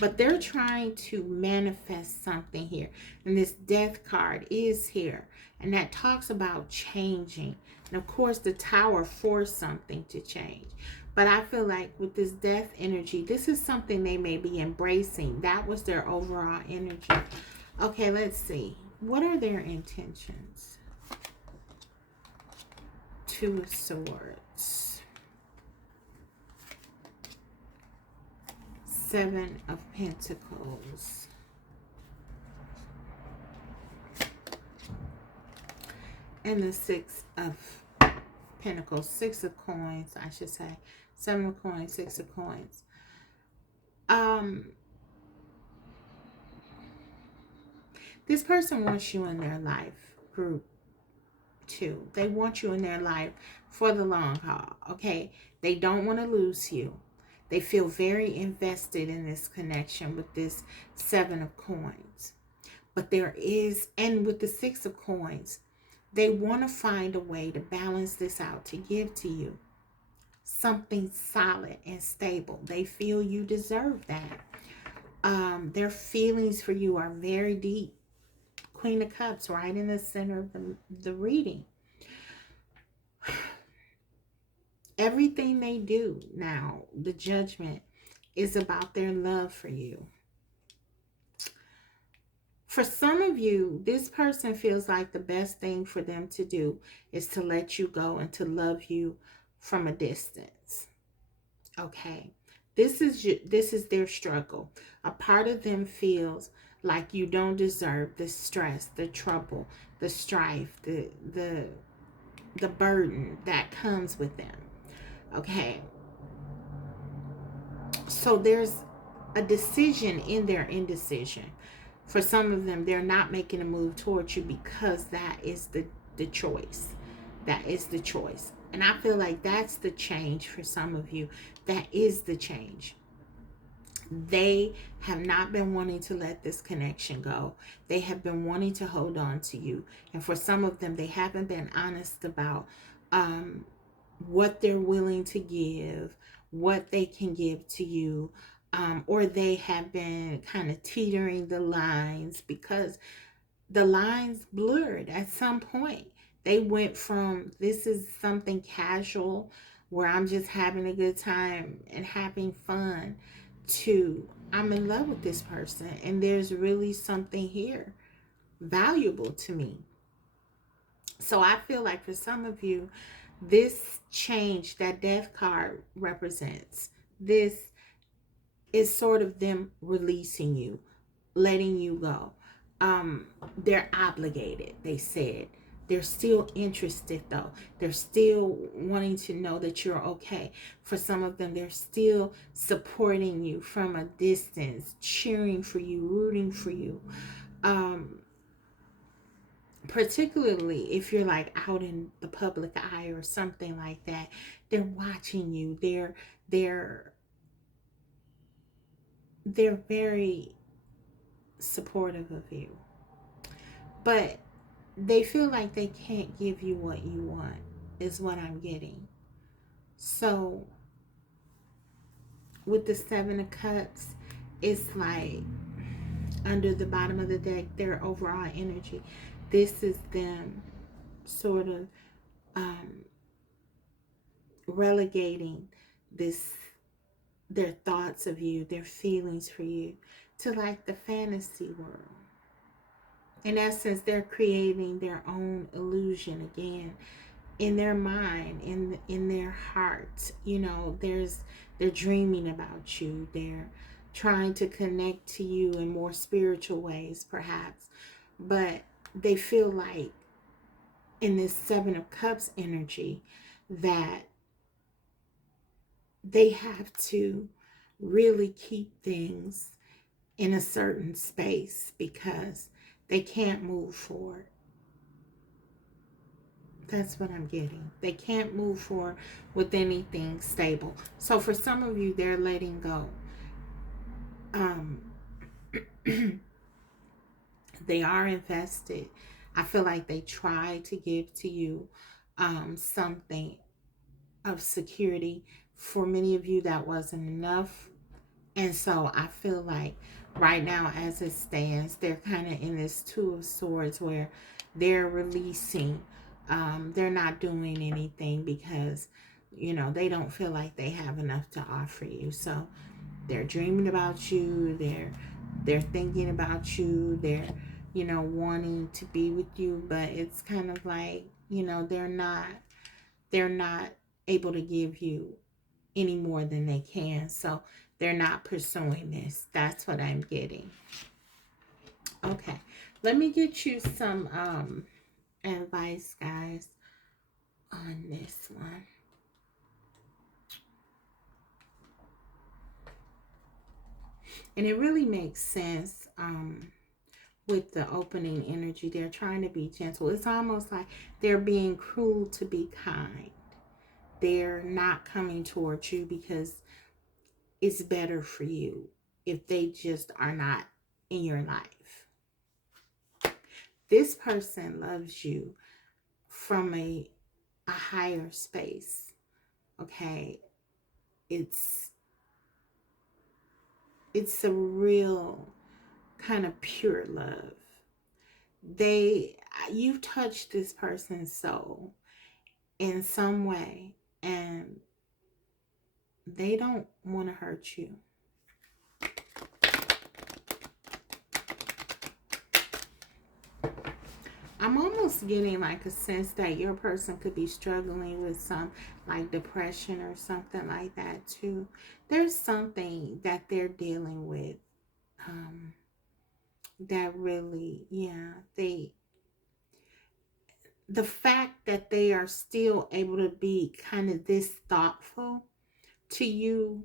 But they're trying to manifest something here. And this Death card is here. And that talks about changing. And of course, the Tower forced something to change. But I feel like with this Death energy, this is something they may be embracing. That was their overall energy. Okay, let's see. What are their intentions? Two of Swords. Seven of Pentacles. And the Six of Pentacles. Six of Coins, I should say. Seven of Coins, Six of Coins. This person wants you in their life group too. They want you in their life for the long haul, okay? They don't want to lose you. They feel very invested in this connection with this Seven of Coins. But there is, and with the Six of Coins, they want to find a way to balance this out, to give to you something solid and stable. They feel you deserve that. Their feelings for you are very deep. Queen of Cups right in the center of the reading. Everything they do now, the Judgment, is about their love for you. For some of you, this person feels like the best thing for them to do is to let you go and to love you from a distance. Okay. This is their struggle. A part of them feels like you don't deserve the stress, the trouble, the strife, the burden that comes with them. Okay. So there's a decision in their indecision. For some of them, they're not making a move towards you because that is the choice. That is the choice. And I feel like that's the change for some of you. That is the change. They have not been wanting to let this connection go. They have been wanting to hold on to you. And for some of them, they haven't been honest about what they're willing to give, what they can give to you, or they have been kind of teetering the lines because the lines blurred at some point. They went from this is something casual where I'm just having a good time and having fun to I'm in love with this person and there's really something here valuable to me. So I feel like for some of you, this change that death card represents, this is sort of them releasing you, letting you go. They're obligated, they said. They're still interested though. They're still wanting to know that you're okay. For some of them, they're still supporting you from a distance, cheering for you, rooting for you. Particularly if you're like out in the public eye or something like that, they're watching you. They're very supportive of you. But they feel like they can't give you what you want, is what I'm getting. So with the Seven of Cups, it's like under the bottom of the deck, their overall energy. This is them sort of relegating this their thoughts of you, their feelings for you, to like the fantasy world. In essence, they're creating their own illusion again in their mind, in their heart. You know, they're dreaming about you. They're trying to connect to you in more spiritual ways, perhaps. But they feel like in this Seven of Cups energy that they have to really keep things in a certain space because they can't move forward. That's what I'm getting. They can't move forward with anything stable. So for some of you, they're letting go. They are invested. I feel like they try to give to you something of security. For many of you, that wasn't enough. And so I feel like right now, as it stands, they're kind of in this Two of Swords where they're releasing. They're not doing anything because, you know, they don't feel like they have enough to offer you. So they're dreaming about you. They're thinking about you. They're, you know, wanting to be with you. But it's kind of like, you know, they're not able to give you any more than they can. So they're not pursuing this. That's what I'm getting. Okay. Let me get you some advice, guys, on this one. And it really makes sense with the opening energy. They're trying to be gentle. It's almost like they're being cruel to be kind. They're not coming towards you because it's better for you if they just are not in your life. This person loves you from a higher space. Okay, it's a real kind of pure love. You've touched this person's soul in some way, and they don't want to hurt you. I'm almost getting like a sense that your person could be struggling with some like depression or something like that too. There's something that they're dealing with that really, the fact that they are still able to be kind of this thoughtful to you,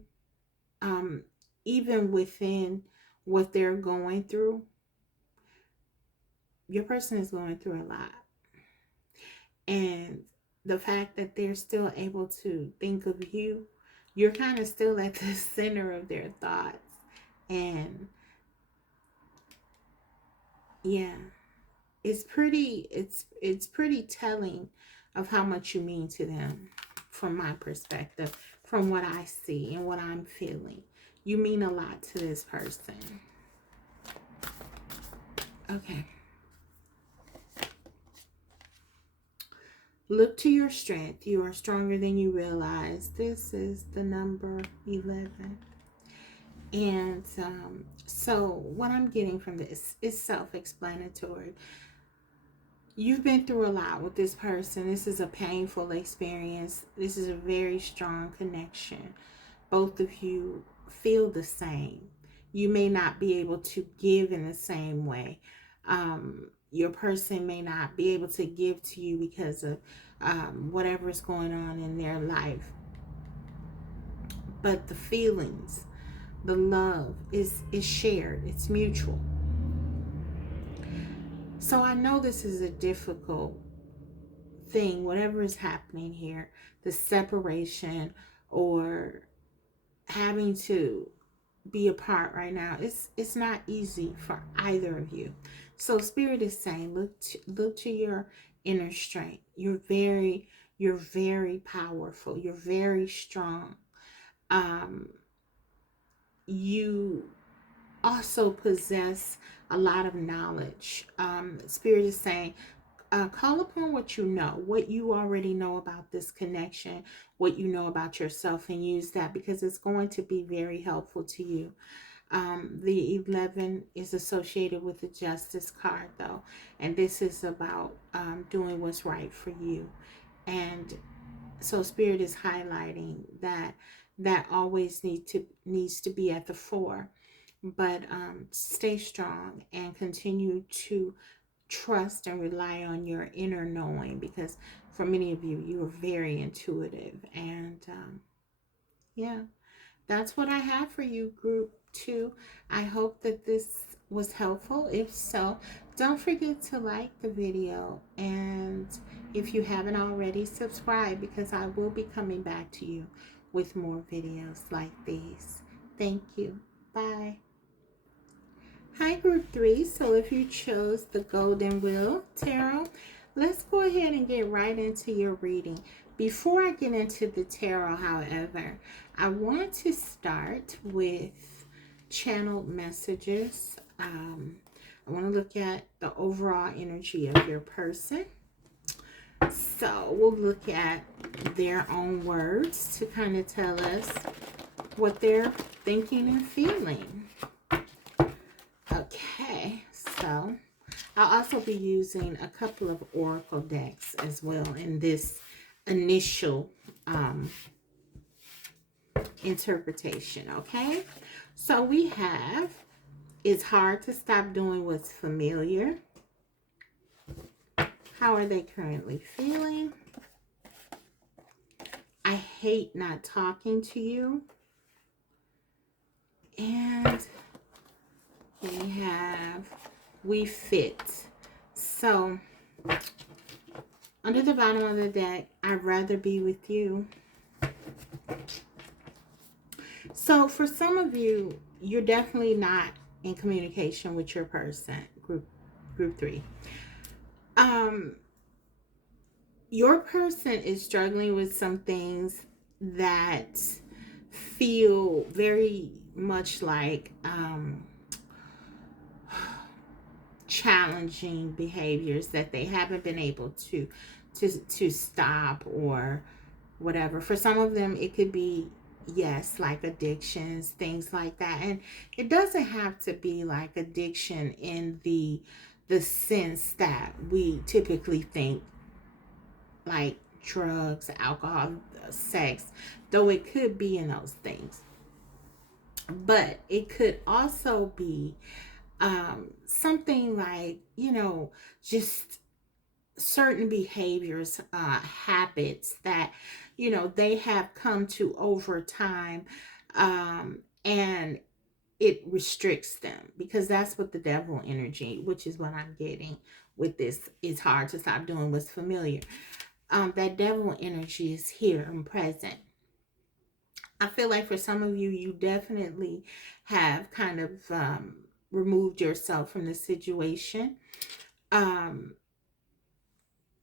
even within what they're going through. Your person is going through a lot. And the fact that they're still able to think of you, you're kind of still at the center of their thoughts. And yeah, it's pretty telling of how much you mean to them from my perspective, from what I see and what I'm feeling. You mean a lot to this person. Okay. Look to your strength. You are stronger than you realize. This is the number 11. And so what I'm getting from this is self-explanatory. You've been through a lot with this person. This is a painful experience. This is a very strong connection. Both of you feel the same. You may not be able to give in the same way. Your person may not be able to give to you because of whatever's going on in their life. But the feelings, the love is shared. It's mutual. So I know this is a difficult thing, whatever is happening here, the separation or having to be apart right now. It's not easy for either of you. So Spirit is saying, look to your inner strength. You're very powerful. You're very strong. You also possess a lot of knowledge. Spirit is saying, call upon what you already know about this connection, what you know about yourself, and use that because it's going to be very helpful to you. The 11 is associated with the Justice card, though, and this is about doing what's right for you. And so Spirit is highlighting that always needs to be at the fore. But stay strong and continue to trust and rely on your inner knowing, because for many of you, you are very intuitive. And yeah, that's what I have for you, group 2. I hope that this was helpful. If so, don't forget to like the video, and if you haven't already, subscribe, because I will be coming back to you with more videos like these. Thank you. Bye. Hi, group 3. So if you chose the Golden Wheel Tarot, let's go ahead and get right into your reading. Before I get into the tarot, however, I want to start with channeled messages. I want to look at the overall energy of your person. So we'll look at their own words to kind of tell us what they're thinking and feeling. Okay, so I'll also be using a couple of oracle decks as well in this initial interpretation, okay? So we have, it's hard to stop doing what's familiar. How are they currently feeling? I hate not talking to you. And we have we fit. So, under the bottom of the deck, I'd rather be with you. So, for some of you, you're definitely not in communication with your person, group 3. Your person is struggling with some things that feel very much like challenging behaviors that they haven't been able to stop or whatever. For some of them, it could be, yes, like addictions, things like that. And it doesn't have to be like addiction in the sense that we typically think, like drugs, alcohol, sex, though it could be in those things. But it could also be something like, just certain behaviors, habits that, they have come to over time, and it restricts them, because that's what the devil energy, which is what I'm getting with this, is hard to stop doing what's familiar. That devil energy is here and present. I feel like for some of you, you definitely have kind of removed yourself from the situation,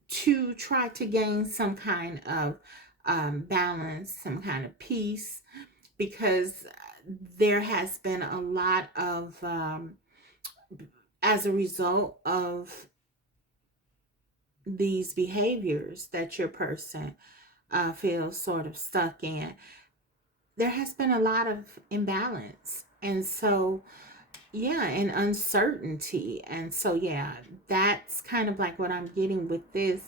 to try to gain some kind of balance, some kind of peace, because there has been a lot of, as a result of these behaviors that your person feels sort of stuck in, there has been a lot of imbalance. And so, yeah, and uncertainty. And so, yeah, that's kind of like what I'm getting with this.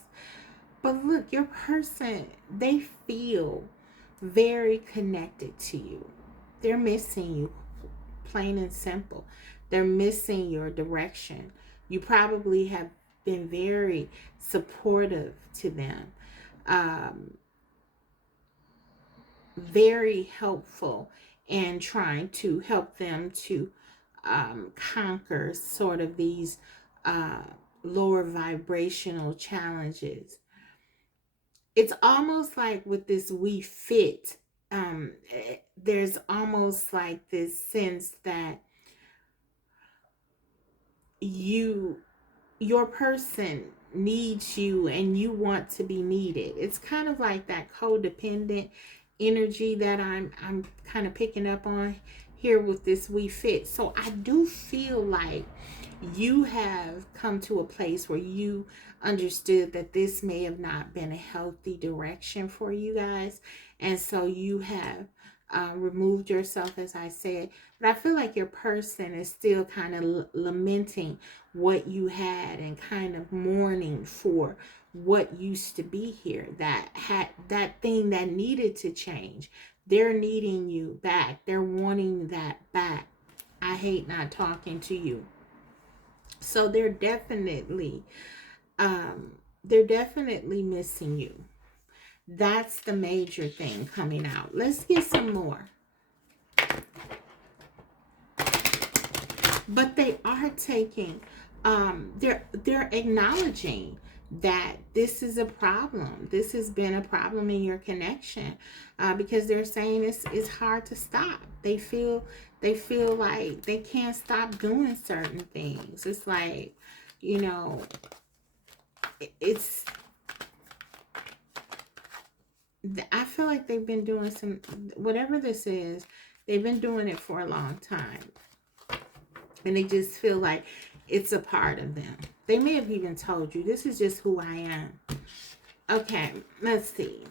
But look, your person, they feel very connected to you. They're missing you, plain and simple. They're missing your direction. You probably have been very supportive to them, very helpful in trying to help them to conquer sort of these lower vibrational challenges. It's almost like with this we fit, there's almost like this sense that your person needs you and you want to be needed. It's kind of like that codependent energy that I'm kind of picking up on here with this we fit. So I do feel like you have come to a place where you understood that this may have not been a healthy direction for you guys, and so you have removed yourself, as I said. But I feel like your person is still kind of lamenting what you had and kind of mourning for what used to be here, that had that thing that needed to change. They're needing you back. They're wanting that back. I hate not talking to you. So they're definitely missing you. That's the major thing coming out. Let's get some more. But they are taking, they're acknowledging that this is a problem. This has been a problem in your connection, because they're saying it's hard to stop. They feel like they can't stop doing certain things. It's like, it's, I feel like they've been doing some, whatever this is, they've been doing it for a long time. And they just feel like it's a part of them. They may have even told you, this is just who I am. Okay, let's see.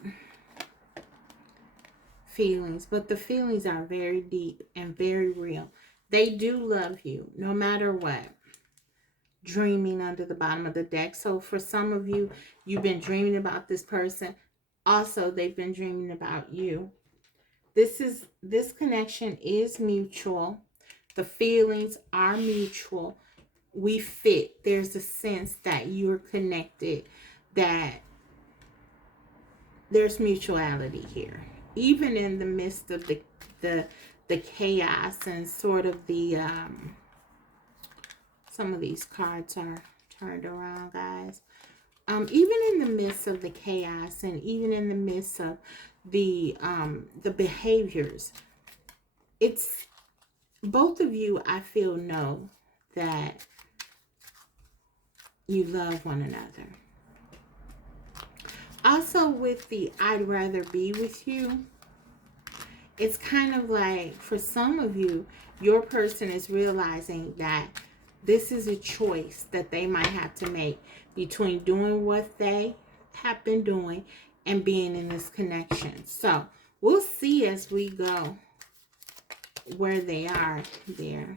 Feelings. But the feelings are very deep and very real. They do love you, no matter what. Dreaming under the bottom of the deck. So for some of you, you've been dreaming about this person. Also, they've been dreaming about you. This connection is mutual. The feelings are mutual. We fit. There's a sense that you're connected, that there's mutuality here. Even in the midst of the chaos and sort of the Some of these cards are turned around, guys. Even in the midst of the chaos and even in the midst of the behaviors, it's both of you, I feel, know that you love one another. Also, with the I'd rather be with you, it's kind of like, for some of you, your person is realizing that this is a choice that they might have to make between doing what they have been doing and being in this connection. So we'll see as we go where they are there.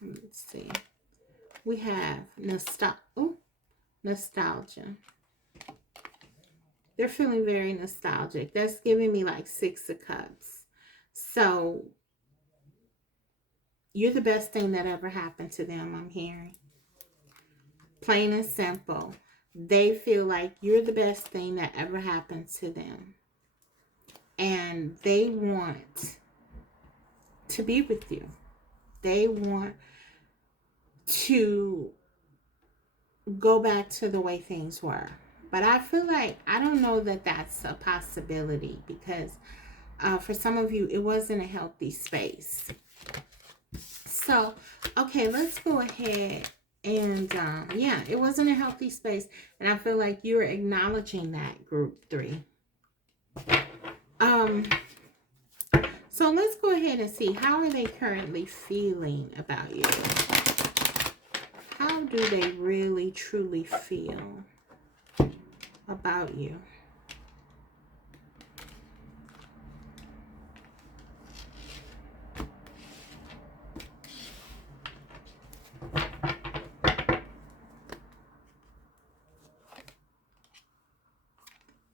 Let's see. We have nostalgia. They're feeling very nostalgic. That's giving me like 6 of Cups. So you're the best thing that ever happened to them, I'm hearing. Plain and simple. They feel like you're the best thing that ever happened to them. And they want to be with you. They want to go back to the way things were. But I feel like, I don't know that that's a possibility, because for some of you, it wasn't a healthy space. So, okay, let's go ahead and, yeah, it wasn't a healthy space. And I feel like you're acknowledging that, group 3. So let's go ahead and see, how are they currently feeling about you? How do they really, truly feel about you?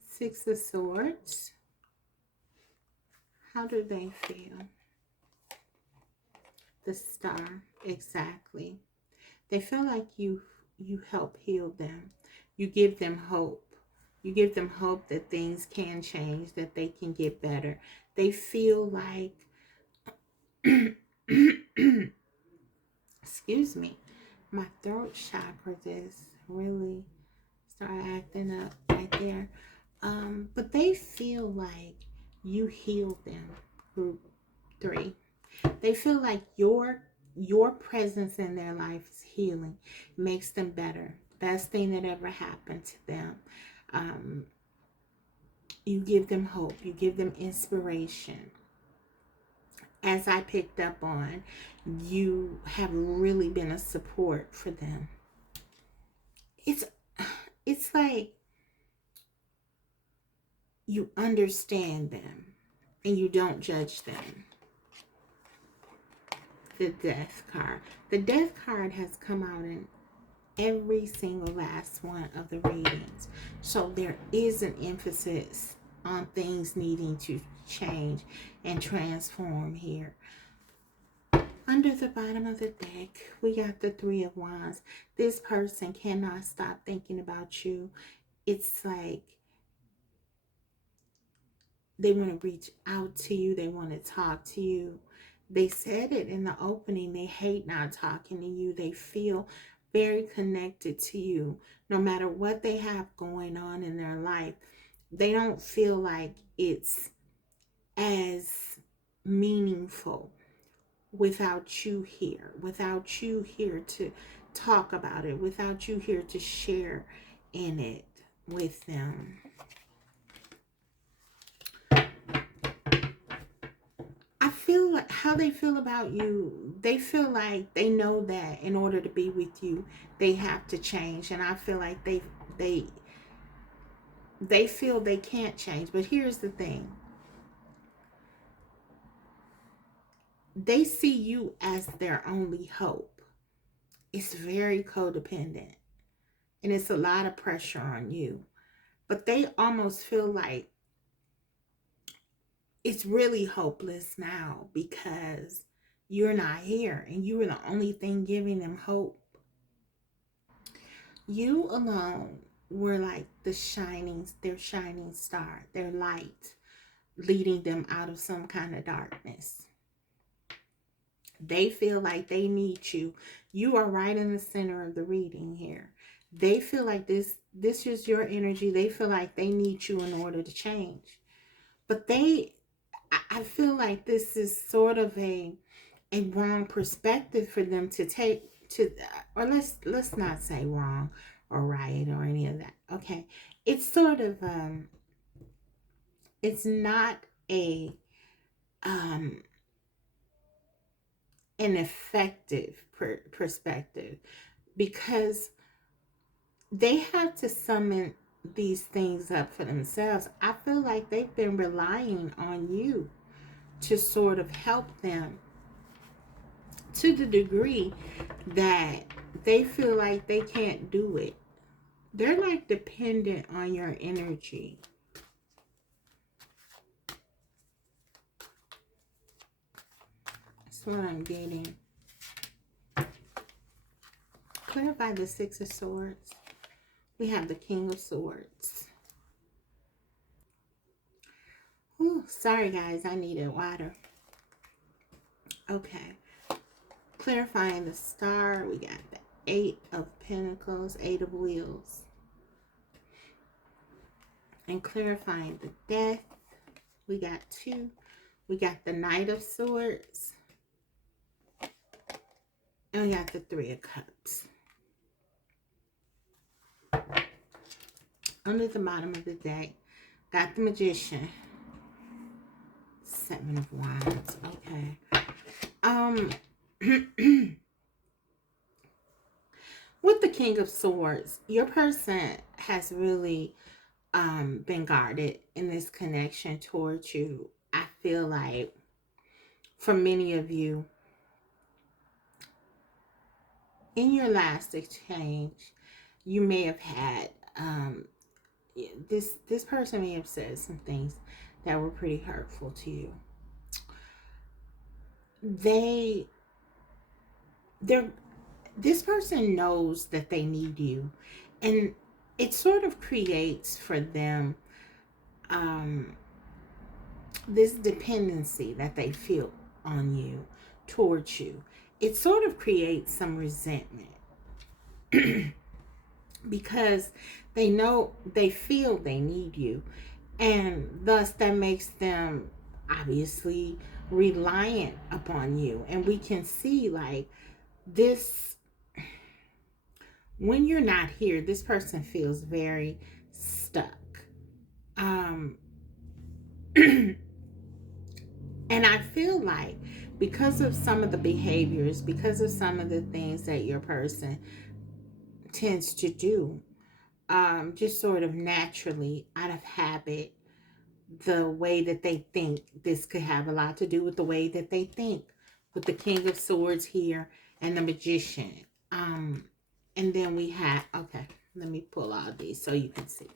Six of Swords. How do they feel? The Star. Exactly. They feel like you help heal them. You give them hope. You give them hope that things can change, that they can get better. They feel like, excuse me, my throat chakra just really started acting up right there. But they feel like you heal them, group 3. They feel like your presence in their life is healing, makes them better. Best thing that ever happened to them. You give them hope. You give them inspiration. As I picked up on, you have really been a support for them. It's like you understand them and you don't judge them. The Death card. The Death card has come out in every single last one of the readings. So there is an emphasis on things needing to change and transform here. Under the bottom of the deck, we got the Three of Wands. This person cannot stop thinking about you. It's like they want to reach out to you. They want to talk to you. They said it in the opening. They hate not talking to you. They feel very connected to you. No matter what they have going on in their life, they don't feel like it's as meaningful without you here. Without you here to talk about it. Without you here to share in it with them. I feel like how they feel about you, they feel like they know that in order to be with you, they have to change. And I feel like they feel they can't change. But here's the thing. They see you as their only hope. It's very codependent. And it's a lot of pressure on you. But they almost feel like it's really hopeless now because you're not here and you were the only thing giving them hope. You alone were like their shining star, their light, leading them out of some kind of darkness. They feel like they need you. You are right in the center of the reading here. They feel like this is your energy. They feel like they need you in order to change. But I feel like this is sort of a wrong perspective for them to take to, or let's not say wrong or right or any of that. Okay. It's sort of it's not a um an effective perspective, because they have to summon these things up for themselves. I feel like they've been relying on you to sort of help them to the degree that they feel like they can't do it. They're like dependent on your energy. That's what I'm getting. Clarify the Six of Swords. We have the King of Swords. Ooh, sorry guys, I needed water. Okay. Clarifying the Star, we got the Eight of Pentacles, Eight of Wheels. And clarifying the Death, we got two. We got the Knight of Swords. And we got the Three of Cups. Under the bottom of the deck, got the Magician. Seven of Wands. Okay. With the King of Swords, your person has really been guarded in this connection towards you. I feel like for many of you, in your last exchange, you may have had this person may have said some things that were pretty hurtful to you. This person knows that they need you, and it sort of creates for them this dependency that they feel on you, towards you. It sort of creates some resentment because they feel they need you, and thus that makes them obviously reliant upon you. And we can see like this, when you're not here, this person feels very stuck. And I feel like because of some of the behaviors, because of some of the things that your person tends to do, just sort of naturally out of habit, the way that they think, this could have a lot to do with the way that they think, with the King of Swords here and the Magician. And then we have, okay, let me pull all these so you can see.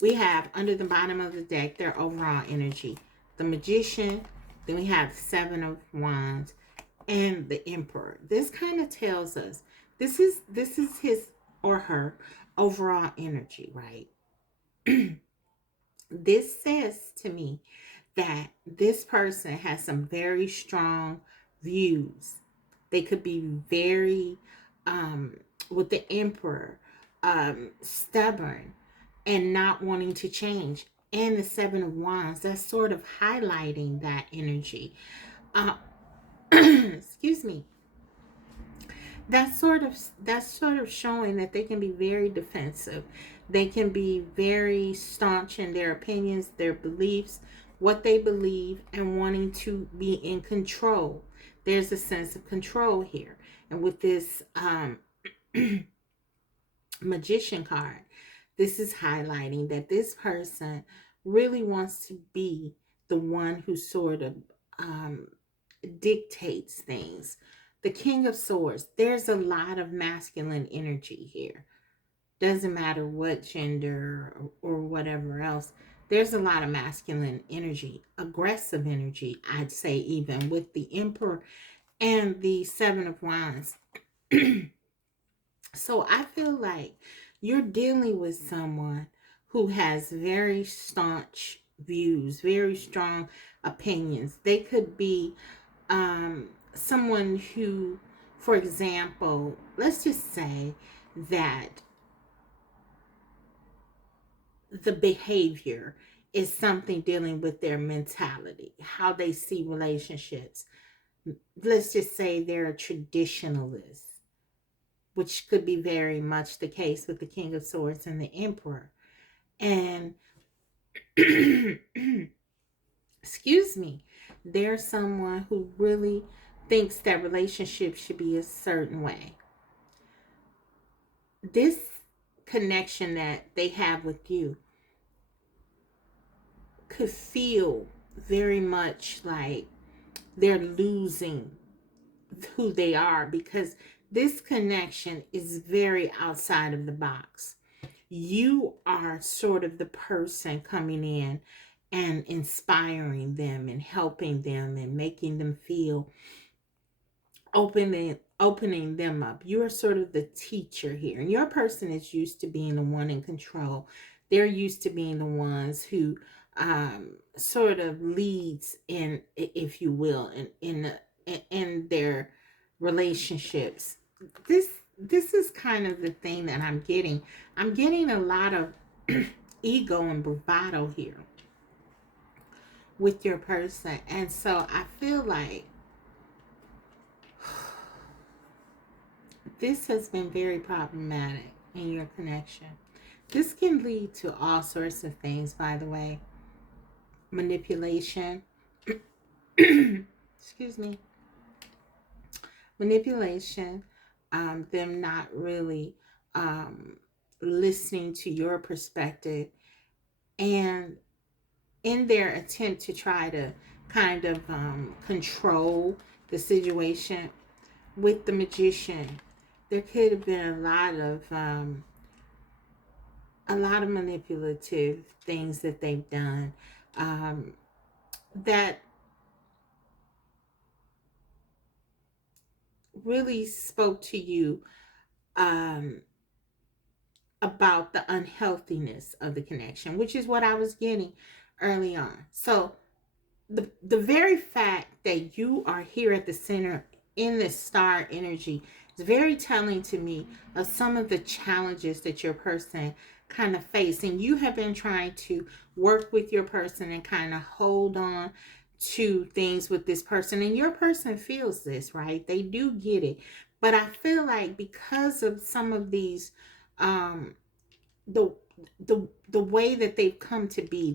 We have under the bottom of the deck their overall energy, the Magician, then we have Seven of Wands and the Emperor. This kind of tells us this is his or her overall energy, right? This says to me that this person has some very strong views. They could be very with the Emperor, stubborn and not wanting to change. And the Seven of Wands, that's sort of highlighting that energy. Excuse me. That's sort of showing that they can be very defensive. They can be very staunch in their opinions, their beliefs, what they believe, and wanting to be in control. There's a sense of control here. And with this Magician card, this is highlighting that this person really wants to be the one who sort of dictates things. The King of Swords, there's a lot of masculine energy here. Doesn't matter what gender or whatever else. There's a lot of masculine energy, aggressive energy, I'd say, even with the Emperor and the Seven of Wands. So I feel like you're dealing with someone who has very staunch views, very strong opinions. They could be someone who, for example, let's just say that the behavior is something dealing with their mentality, how they see relationships. Let's just say they're a traditionalist, which could be very much the case with the King of Swords and the Emperor. And excuse me, there's someone who really thinks that relationships should be a certain way. This connection that they have with you could feel very much like they're losing who they are, because this connection is very outside of the box. You are sort of the person coming in and inspiring them and helping them and making them feel opening them up. You're sort of the teacher here, and your person is used to being the one in control. They're used to being the ones who sort of leads in, if you will, in their relationships. This is kind of the thing that I'm getting. I'm getting a lot of ego and bravado here with your person, and so I feel like this has been very problematic in your connection. This can lead to all sorts of things, by the way. Manipulation. Excuse me. Manipulation. Them not really listening to your perspective. And in their attempt to try to kind of control the situation with the Magician, there could have been a lot of manipulative things that they've done that really spoke to you about the unhealthiness of the connection, which is what I was getting early on. So the very fact that you are here at the center in this star energy is very telling to me of some of the challenges that your person kind of face, and you have been trying to work with your person and kind of hold on to things with this person, and your person feels this, right? They do get it. But I feel like because of some of these the the way that they've come to be,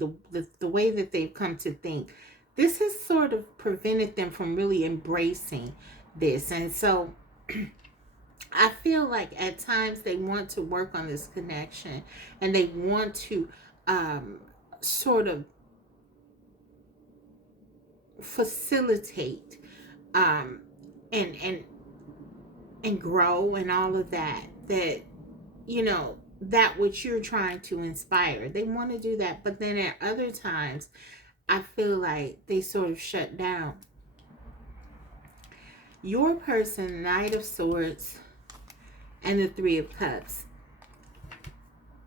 the way that they've come to think, this has sort of prevented them from really embracing this. And so I feel like at times they want to work on this connection, and they want to sort of facilitate um, and and grow and all of that, that you know, that which you're trying to inspire. They want to do that, but then at other times I feel like they sort of shut down. Your person, Knight of Swords and the Three of Cups,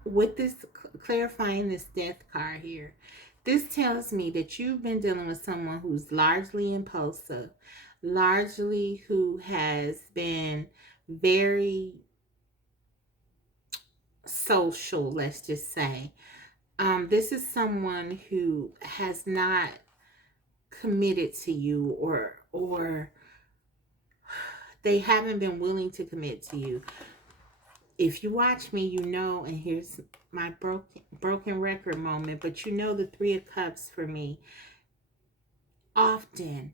with this clarifying this death card here, this tells me that you've been dealing with someone who's largely impulsive, largely who has been very social, let's just say. This is someone who has not committed to you, or they haven't been willing to commit to you. If you watch me, you know, and here's my broken record moment, but you know the Three of Cups for me often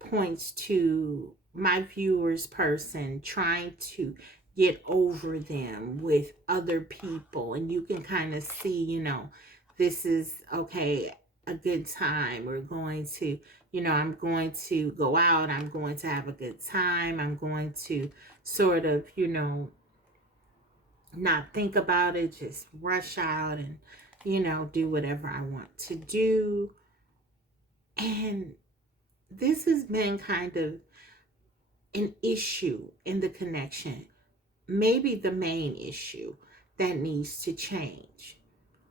points to my viewer's person trying to get over them with other people, and you can kind of see, you know, this is okay, a good time. We're going to, you know, I'm going to go out, I'm going to have a good time, I'm going to sort of, you know, not think about it, just rush out and, you know, do whatever I want to do. And this has been kind of an issue in the connection, maybe the main issue that needs to change.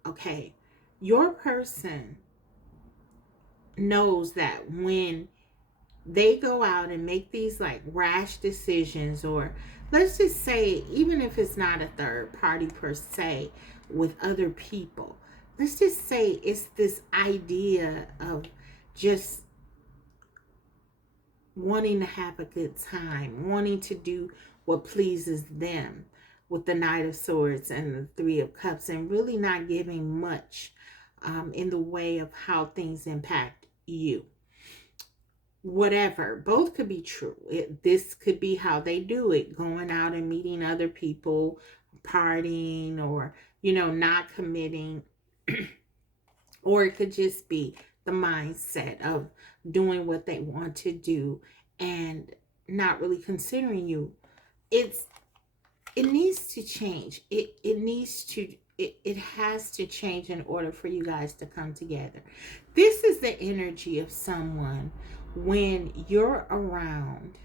Okay, your person knows that when they go out and make these like rash decisions, or let's just say, even if it's not a third party per se, with other people, let's just say it's this idea of just wanting to have a good time, wanting to do what pleases them, with the Knight of Swords and the Three of Cups, and really not giving much in the way of how things impact you. Whatever, both could be true. This could be how they do it, going out and meeting other people, partying, or, not committing. Or it could just be the mindset of doing what they want to do and not really considering you. It needs to change. It has to change in order for you guys to come together. This is the energy of someone, when you're around,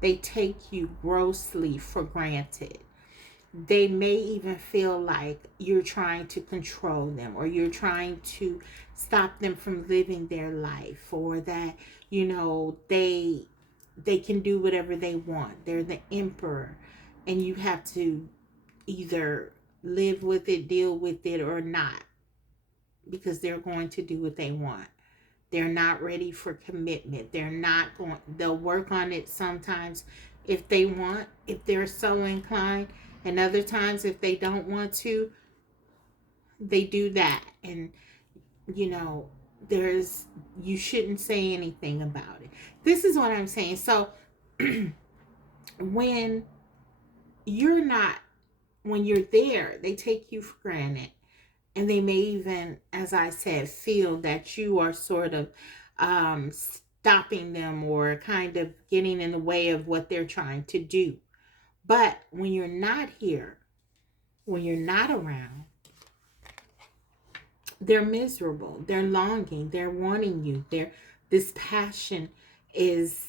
they take you grossly for granted. They may even feel like you're trying to control them, or you're trying to stop them from living their life, or that, they can do whatever they want. They're the emperor, and you have to either live with it, deal with it, or not, because they're going to do what they want. They're not ready for commitment. They'll work on it sometimes if they want, if they're so inclined. And other times, if they don't want to, they do that. And, you shouldn't say anything about it. This is what I'm saying. So, when you're there, they take you for granted. And they may even, as I said, feel that you are sort of stopping them, or kind of getting in the way of what they're trying to do. But when you're not here, when you're not around, they're miserable. They're longing. They're wanting you. This passion is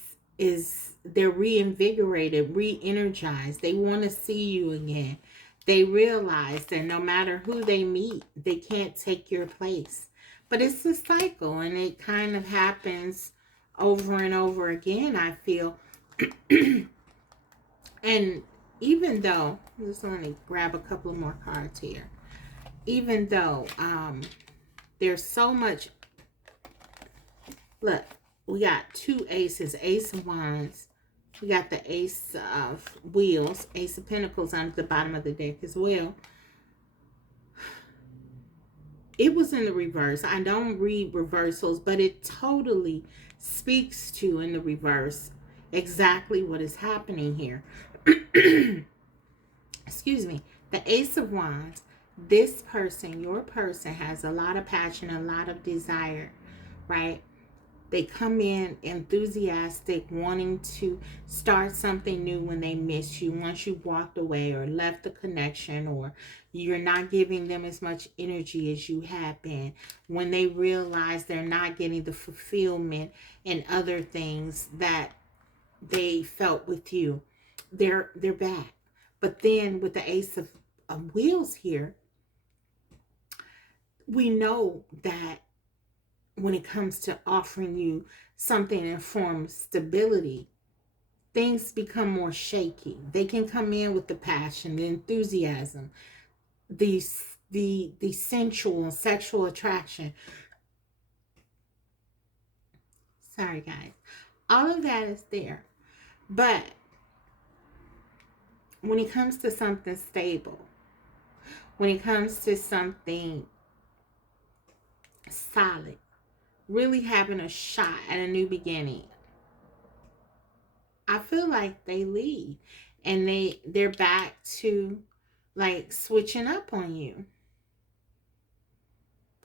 they're reinvigorated, re-energized. They want to see you again. They realize that no matter who they meet, they can't take your place. But it's a cycle, and it kind of happens over and over again, I feel. And even though, let's only grab a couple of more cards here. Even though there's so much, look, we got two aces, Ace of Wands. We got the Ace of Wheels, Ace of Pentacles on the bottom of the deck as well. It was in the reverse. I don't read reversals, but it totally speaks to, in the reverse, exactly what is happening here. Excuse me. The Ace of Wands. This person, your person, has a lot of passion, a lot of desire, right? They come in enthusiastic, wanting to start something new when they miss you. Once you walked away or left the connection, or you're not giving them as much energy as you have been. When they realize they're not getting the fulfillment and other things that they felt with you, they're back. But then with the Ace of Wheels here, we know that when it comes to offering you something in form of stability, things become more shaky. They can come in with the passion, the enthusiasm, the sensual and sexual attraction. Sorry, guys. All of that is there. But when it comes to something stable, when it comes to something solid, really having a shot at a new beginning, I feel like they leave, and they're back to like switching up on you,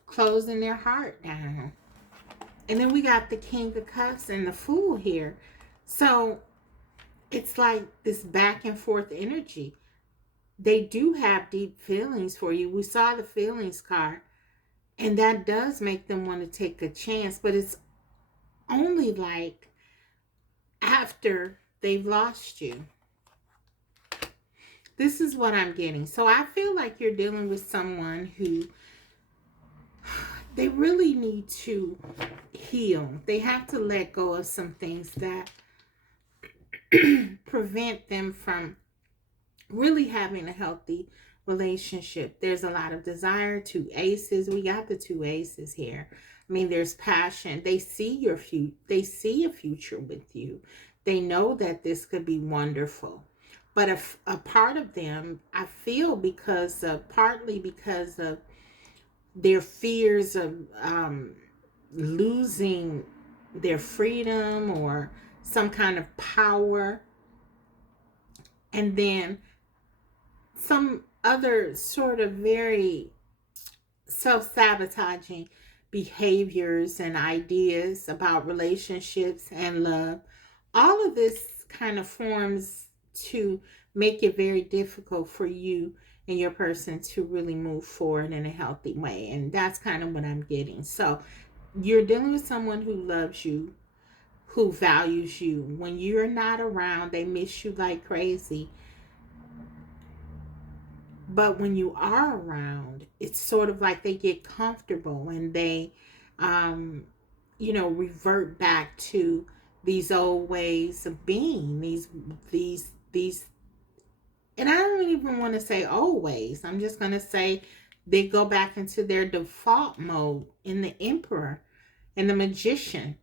closing their heart down. And then we got the King of Cups and the Fool here. So it's like this back and forth energy. They do have deep feelings for you. We saw the feelings card, and that does make them want to take a chance, but it's only like after they've lost you. This is what I'm getting. So I feel like you're dealing with someone who they really need to heal. They have to let go of some things that prevent them from really having a healthy relationship. There's a lot of desire. Two aces. We got the two aces here. I mean, there's passion. They see your future. They see a future with you. They know that this could be wonderful. But a part of them, I feel, partly because of their fears of losing their freedom or some kind of power, and then some other sort of very self-sabotaging behaviors and ideas about relationships and love. All of this kind of forms to make it very difficult for you and your person to really move forward in a healthy way. And that's kind of what I'm getting. So you're dealing with someone who loves you, who values you. When you're not around, they miss you like crazy. But when you are around, it's sort of like they get comfortable and they, revert back to these old ways of being, these, and I don't even want to say old ways. I'm just going to say they go back into their default mode in the Emperor and the Magician.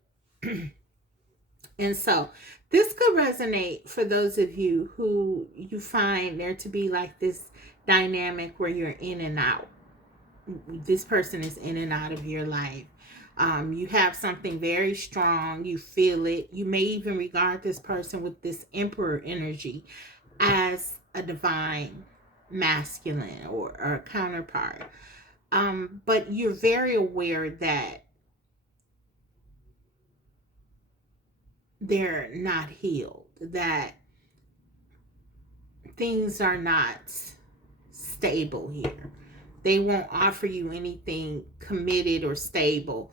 And so this could resonate for those of you who you find there to be like this dynamic where you're in and out. This person is in and out of your life. You have something very strong. You feel it. You may even regard this person with this Emperor energy as a divine masculine or a counterpart. But you're very aware that they're not healed, that things are not stable here. They won't offer you anything committed or stable,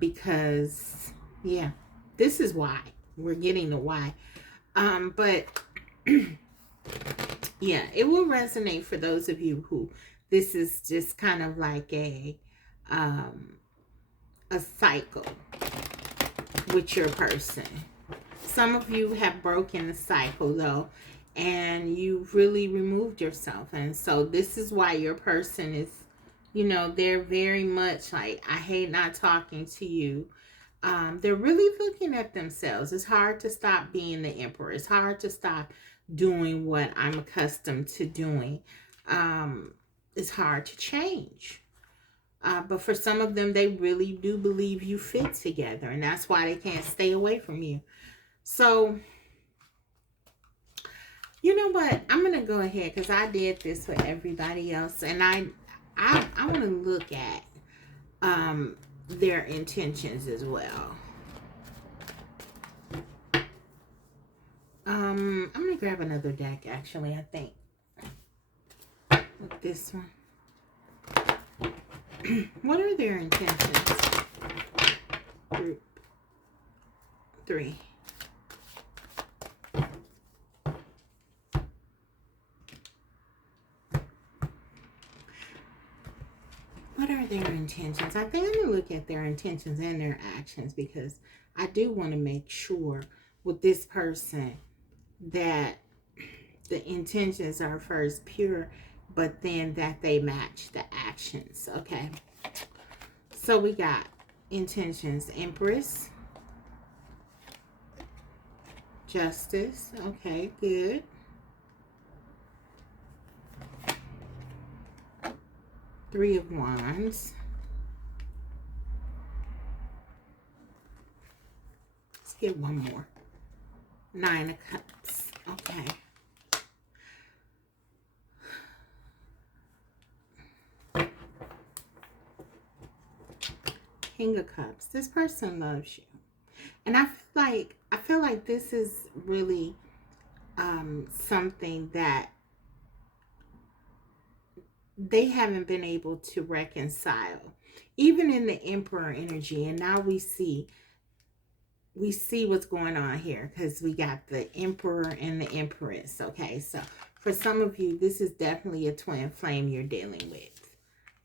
because, yeah, this is why. We're getting the why. But, yeah, it will resonate for those of you who this is just kind of like a cycle with your person. Some of you have broken the cycle, though, and you've really removed yourself. And so this is why your person is, they're very much like, I hate not talking to you. They're really looking at themselves. It's hard to stop being the Emperor. It's hard to stop doing what I'm accustomed to doing. It's hard to change. But for some of them, they really do believe you fit together, and that's why they can't stay away from you. So, you know what? I'm going to go ahead because I did this for everybody else, and I want to look at their intentions as well. I'm going to grab another deck, actually, I think. With this one. What are their intentions? Group 3. What are their intentions? I think I'm going to look at their intentions and their actions, because I do want to make sure with this person that the intentions are first pure, but then that they match the actions. Okay. So we got intentions: Empress, Justice. Okay, good. Three of Wands. Let's get one more. Nine of Cups. Okay. King of Cups. This person loves you. And I feel like this is really something that they haven't been able to reconcile, even in the Emperor energy. And now we see what's going on here, because we got the Emperor and the Empress. Okay, so for some of you, this is definitely a twin flame you're dealing with.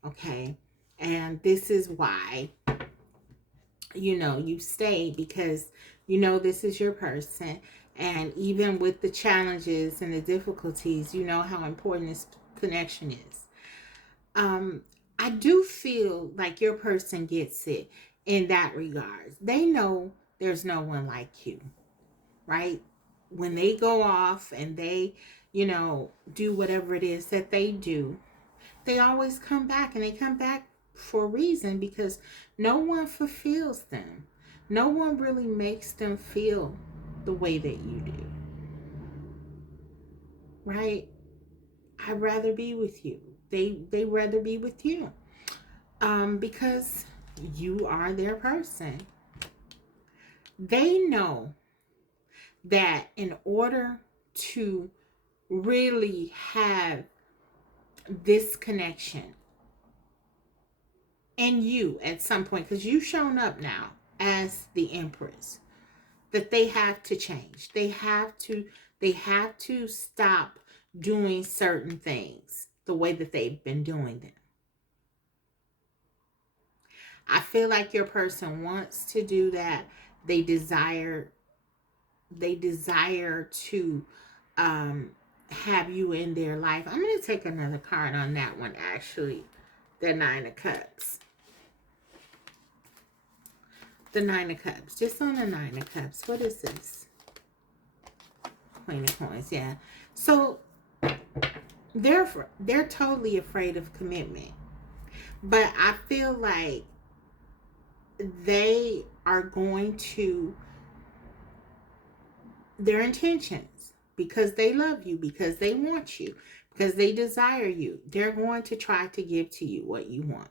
Okay, And this is why, you stay, because this is your person. And even with the challenges and the difficulties, you know how important this connection is. um I do feel like your person gets it in that regard. They know there's no one like you, right? When they go off and they, do whatever it is that they do, they always come back, and they come back for a reason, because no one fulfills them. No one really makes them feel the way that you do, right? I'd rather be with you. They rather be with you. Because you are their person. They know that in order to really have this connection and you at some point, because you've shown up now as the Empress, that they have to change. They have to stop doing certain things the way that they've been doing them. I feel like your person wants to do that. They desire to have you in their life. I'm going to take another card on that one, actually. The Nine of Cups. The Nine of Cups. Just on the Nine of Cups. What is this? Queen of Coins. Yeah. So they're totally afraid of commitment. But I feel like they are going to, their intentions, because they love you, because they want you, because they desire you, they're going to try to give to you what you want.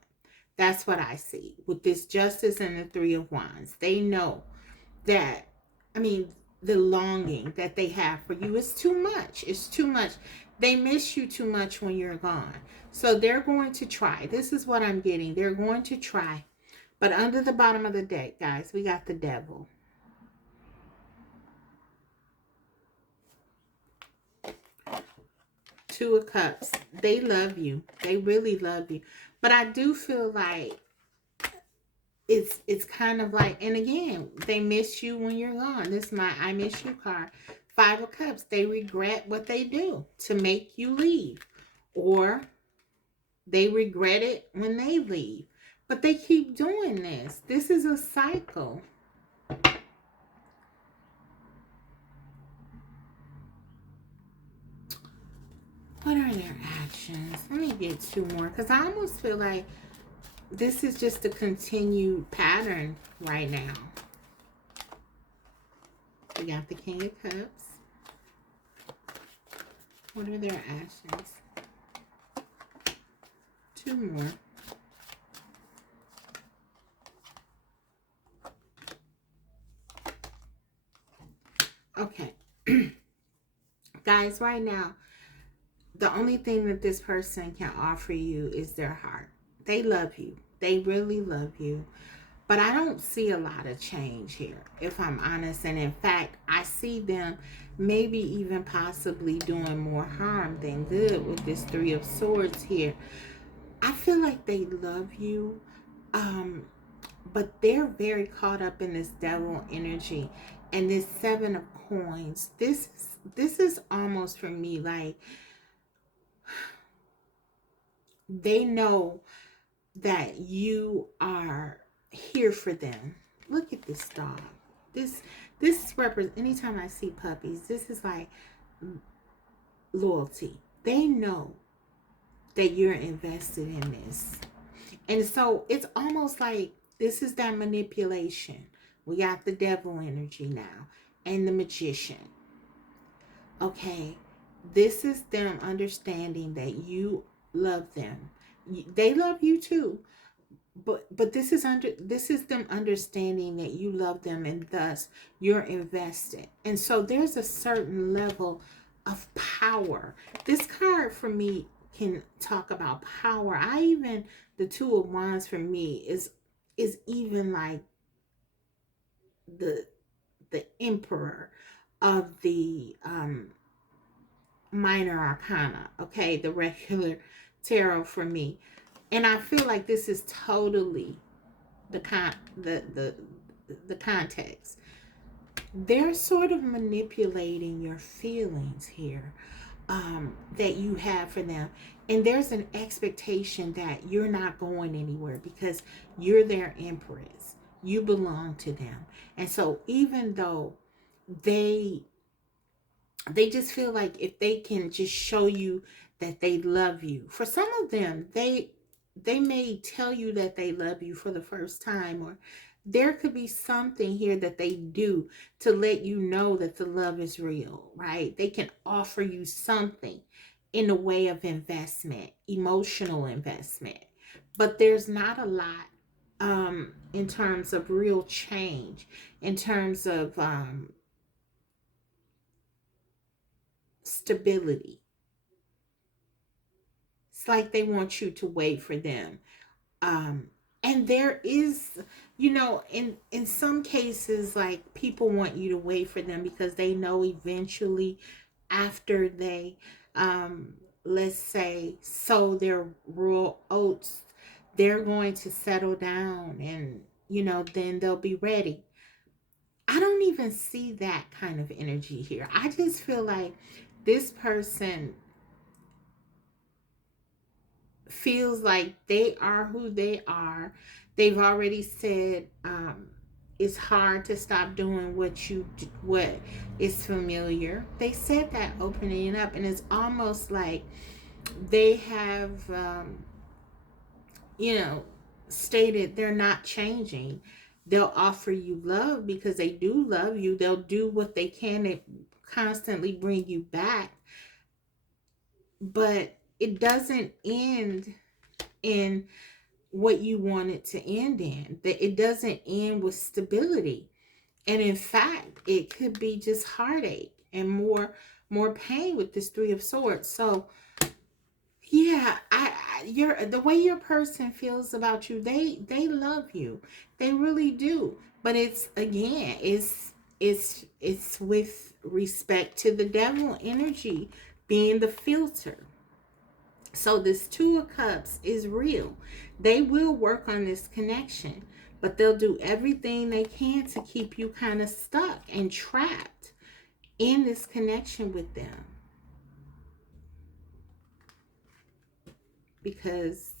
That's what I see with this Justice and the Three of Wands. They know that, the longing that they have for you is too much. It's too much. They miss you too much when you're gone. So they're going to try. This is what I'm getting. They're going to try. But under the bottom of the deck, guys, we got the Devil. Two of Cups. They love you. They really love you. But I do feel like it's kind of like, and again, they miss you when you're gone. This is my I miss you card. Five of Cups. They regret what they do to make you leave. Or they regret it when they leave. But they keep doing this. This is a cycle. What are their actions? Let me get two more, because I almost feel like this is just a continued pattern right now. We got the King of Cups. What are their actions? Two more. Okay. Guys, right now, the only thing that this person can offer you is their heart. They love you. They really love you. But I don't see a lot of change here, if I'm honest. And in fact, I see them maybe even possibly doing more harm than good with this Three of Swords here. I feel like they love you, but they're very caught up in this devil energy and this Seven of Coins. This is almost for me like they know that you are here for them. Look at this dog. This represents, anytime I see puppies, this is like loyalty. They know that you're invested in this. And so it's almost like this is that manipulation. We got the devil energy now and the magician. Okay, this is them understanding that you love them. They love you too. But this is them understanding that you love them, and thus you're invested. And so there's a certain level of power. This card for me can talk about power. The Two of Wands for me is even like the emperor of the minor arcana. Okay, the regular tarot for me. And I feel like this is totally the context. They're sort of manipulating your feelings here, that you have for them. And there's an expectation that you're not going anywhere because you're their empress. You belong to them. And so even though they they just feel like if they can just show you that they love you. For some of them, they may tell you that they love you for the first time, or there could be something here that they do to let you know that the love is real, right? They can offer you something in the way of investment, emotional investment. But there's not a lot in terms of real change, in terms of stability. It's like they want you to wait for them. Um, and there is, in some cases, like people want you to wait for them because they know eventually after they, let's say, sow their rural oats, they're going to settle down and, then they'll be ready. I don't even see that kind of energy here. I just feel like this person feels like they are who they are. They've already said it's hard to stop doing what is familiar. They said that opening up, and it's almost like they have you know stated they're not changing. They'll offer you love because they do love you. They'll do what they can to constantly bring you back, but it doesn't end in what you want it to end in. That it doesn't end with stability. And in fact, it could be just heartache and more pain with this Three of Swords. So yeah, the way your person feels about you, they love you. They really do. But it's again, it's with respect to the devil energy being the filter. So this Two of Cups is real. They will work on this connection, but they'll do everything they can to keep you kind of stuck and trapped in this connection with them. Because,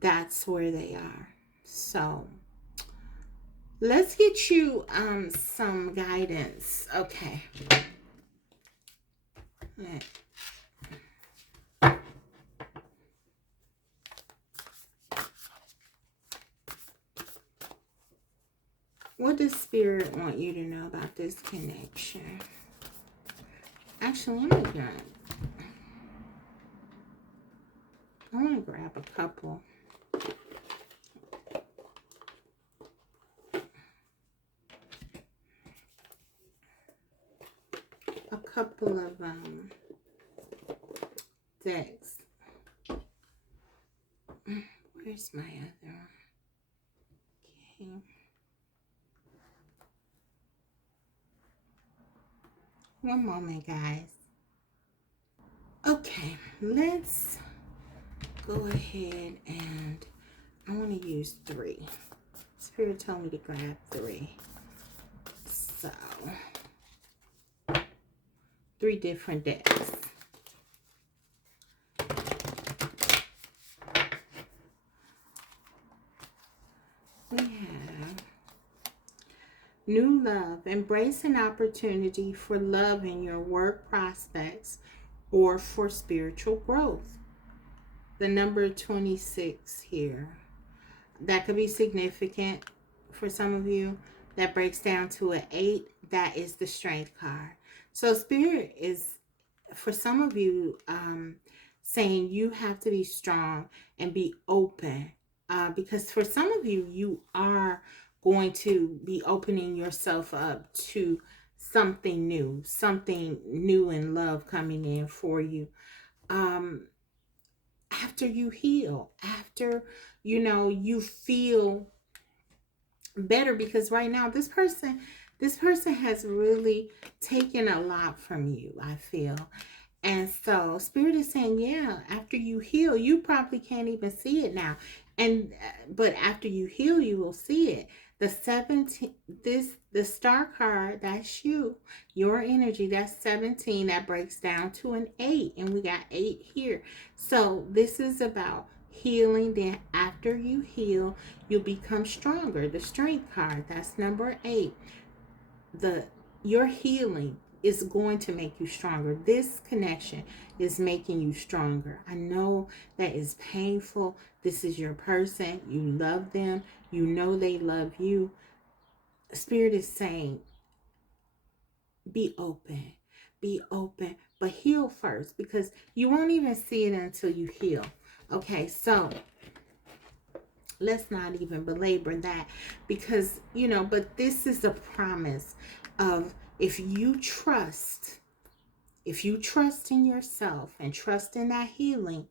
that's where they are. So let's get you some guidance. Okay. What does Spirit want you to know about this connection? Actually, I want to grab a couple. A couple of decks. Where's my other one? Okay. One moment, guys. Okay, let's go ahead and I want to use 3. Spirit told me to grab 3. So, 3 different decks. We have new love. Embrace an opportunity for love in your work prospects or for spiritual growth. The number 26 here. That could be significant for some of you. That breaks down to an 8. That is the Strength card. So Spirit is, for some of you, saying you have to be strong and be open. Because for some of you, you are going to be opening yourself up to something new in love coming in for you. After you heal, after you feel better, because right now this person has really taken a lot from you, I feel. And so Spirit is saying, yeah, after you heal, you probably can't even see it now. And but after you heal, you will see it. The 17, the star card, that's you, your energy, that's 17. That breaks down to an 8, and we got 8 here. So this is about healing. Then after you heal, you'll become stronger. The strength card, that's number 8. The Your healing is going to make you stronger. This connection is making you stronger. I know that is painful. This is your person. You love them. You know they love you. Spirit is saying, be open. Be open, but heal first, because you won't even see it until you heal. Okay, so let's not even belabor that, because but this is a promise of, if you trust in yourself and trust in that healing,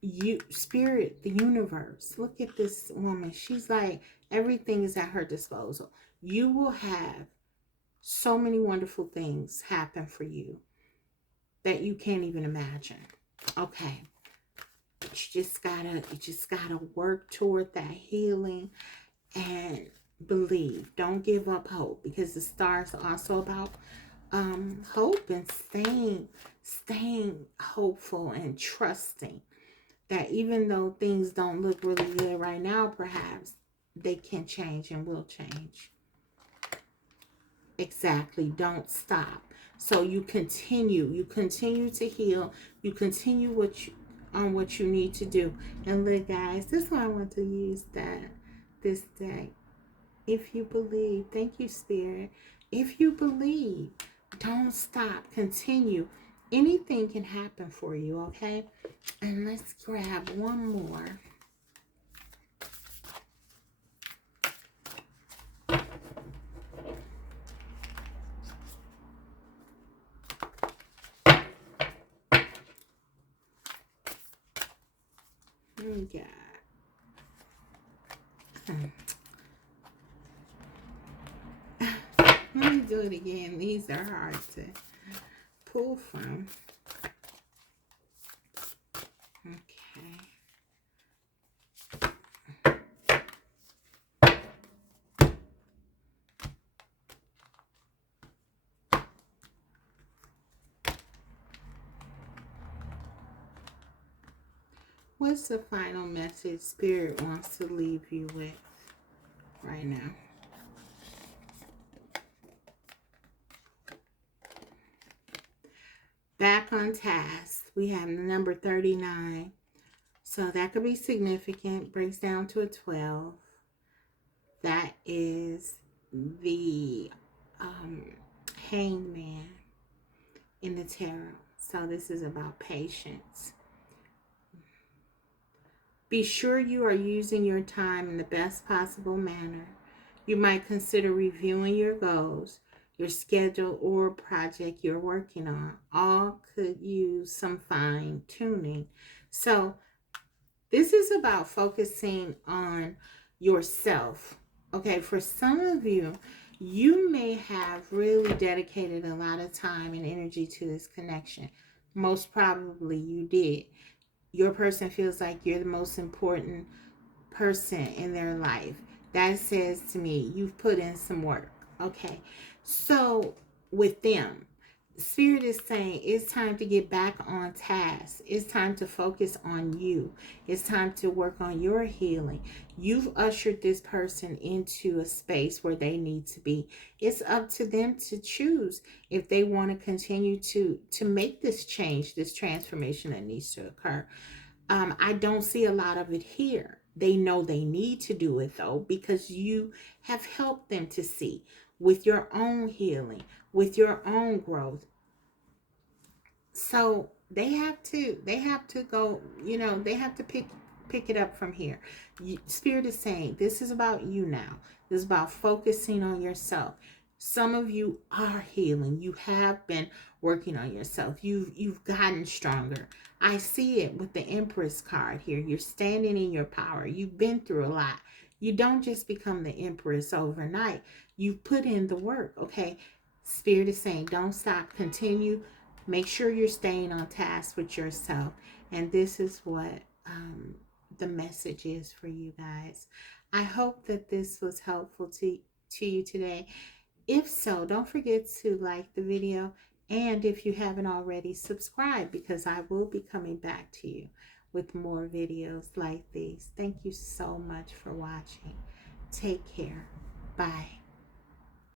you, spirit, the universe, look at this woman, she's like, everything is at her disposal. You will have so many wonderful things happen for you that you can't even imagine. Okay, you just gotta work toward that healing and believe. Don't give up hope, because the stars are also about hope and staying hopeful and trusting that even though things don't look really good right now, perhaps they can change and will change. Exactly. Don't stop. So you continue to heal, you continue what you need to do. And look, guys, this is why I want to use that this day. If you believe, thank you, Spirit. If you believe, don't stop. Continue. Anything can happen for you, okay? And let's grab one more. We got. Let me do it again. These are hard to pull from. Okay. What's the final message Spirit wants to leave you with right now? Back on task. We have the number 39. So that could be significant. Breaks down to a 12. That is the hangman in the tarot. So this is about patience. Be sure you are using your time in the best possible manner. You might consider reviewing your goals, your schedule, or project you're working on. All could use some fine tuning. So this is about focusing on yourself. Okay, for some of you, you may have really dedicated a lot of time and energy to this connection. Most probably you did. Your person feels like you're the most important person in their life. That says to me, you've put in some work. Okay, so with them, Spirit is saying it's time to get back on task. It's time to focus on you. It's time to work on your healing. You've ushered this person into a space where they need to be. It's up to them to choose if they want to continue to make this change, this transformation that needs to occur. I don't see a lot of it here. They know they need to do it though, because you have helped them to see with your own healing, with your own growth. So they have to go, they have to pick it up from here. Spirit is saying this is about you now. This is about focusing on yourself. Some of you are healing. You have been working on yourself. You've gotten stronger. I see it with the Empress card here. You're standing in your power. You've been through a lot. You don't just become the Empress overnight. You've put in the work, okay? Spirit is saying don't stop. Continue. Make sure you're staying on task with yourself. And this is what the message is for you guys. I hope that this was helpful to you today. If so, don't forget to like the video. And if you haven't already, subscribe, because I will be coming back to you with more videos like these. Thank you so much for watching. Take care. Bye.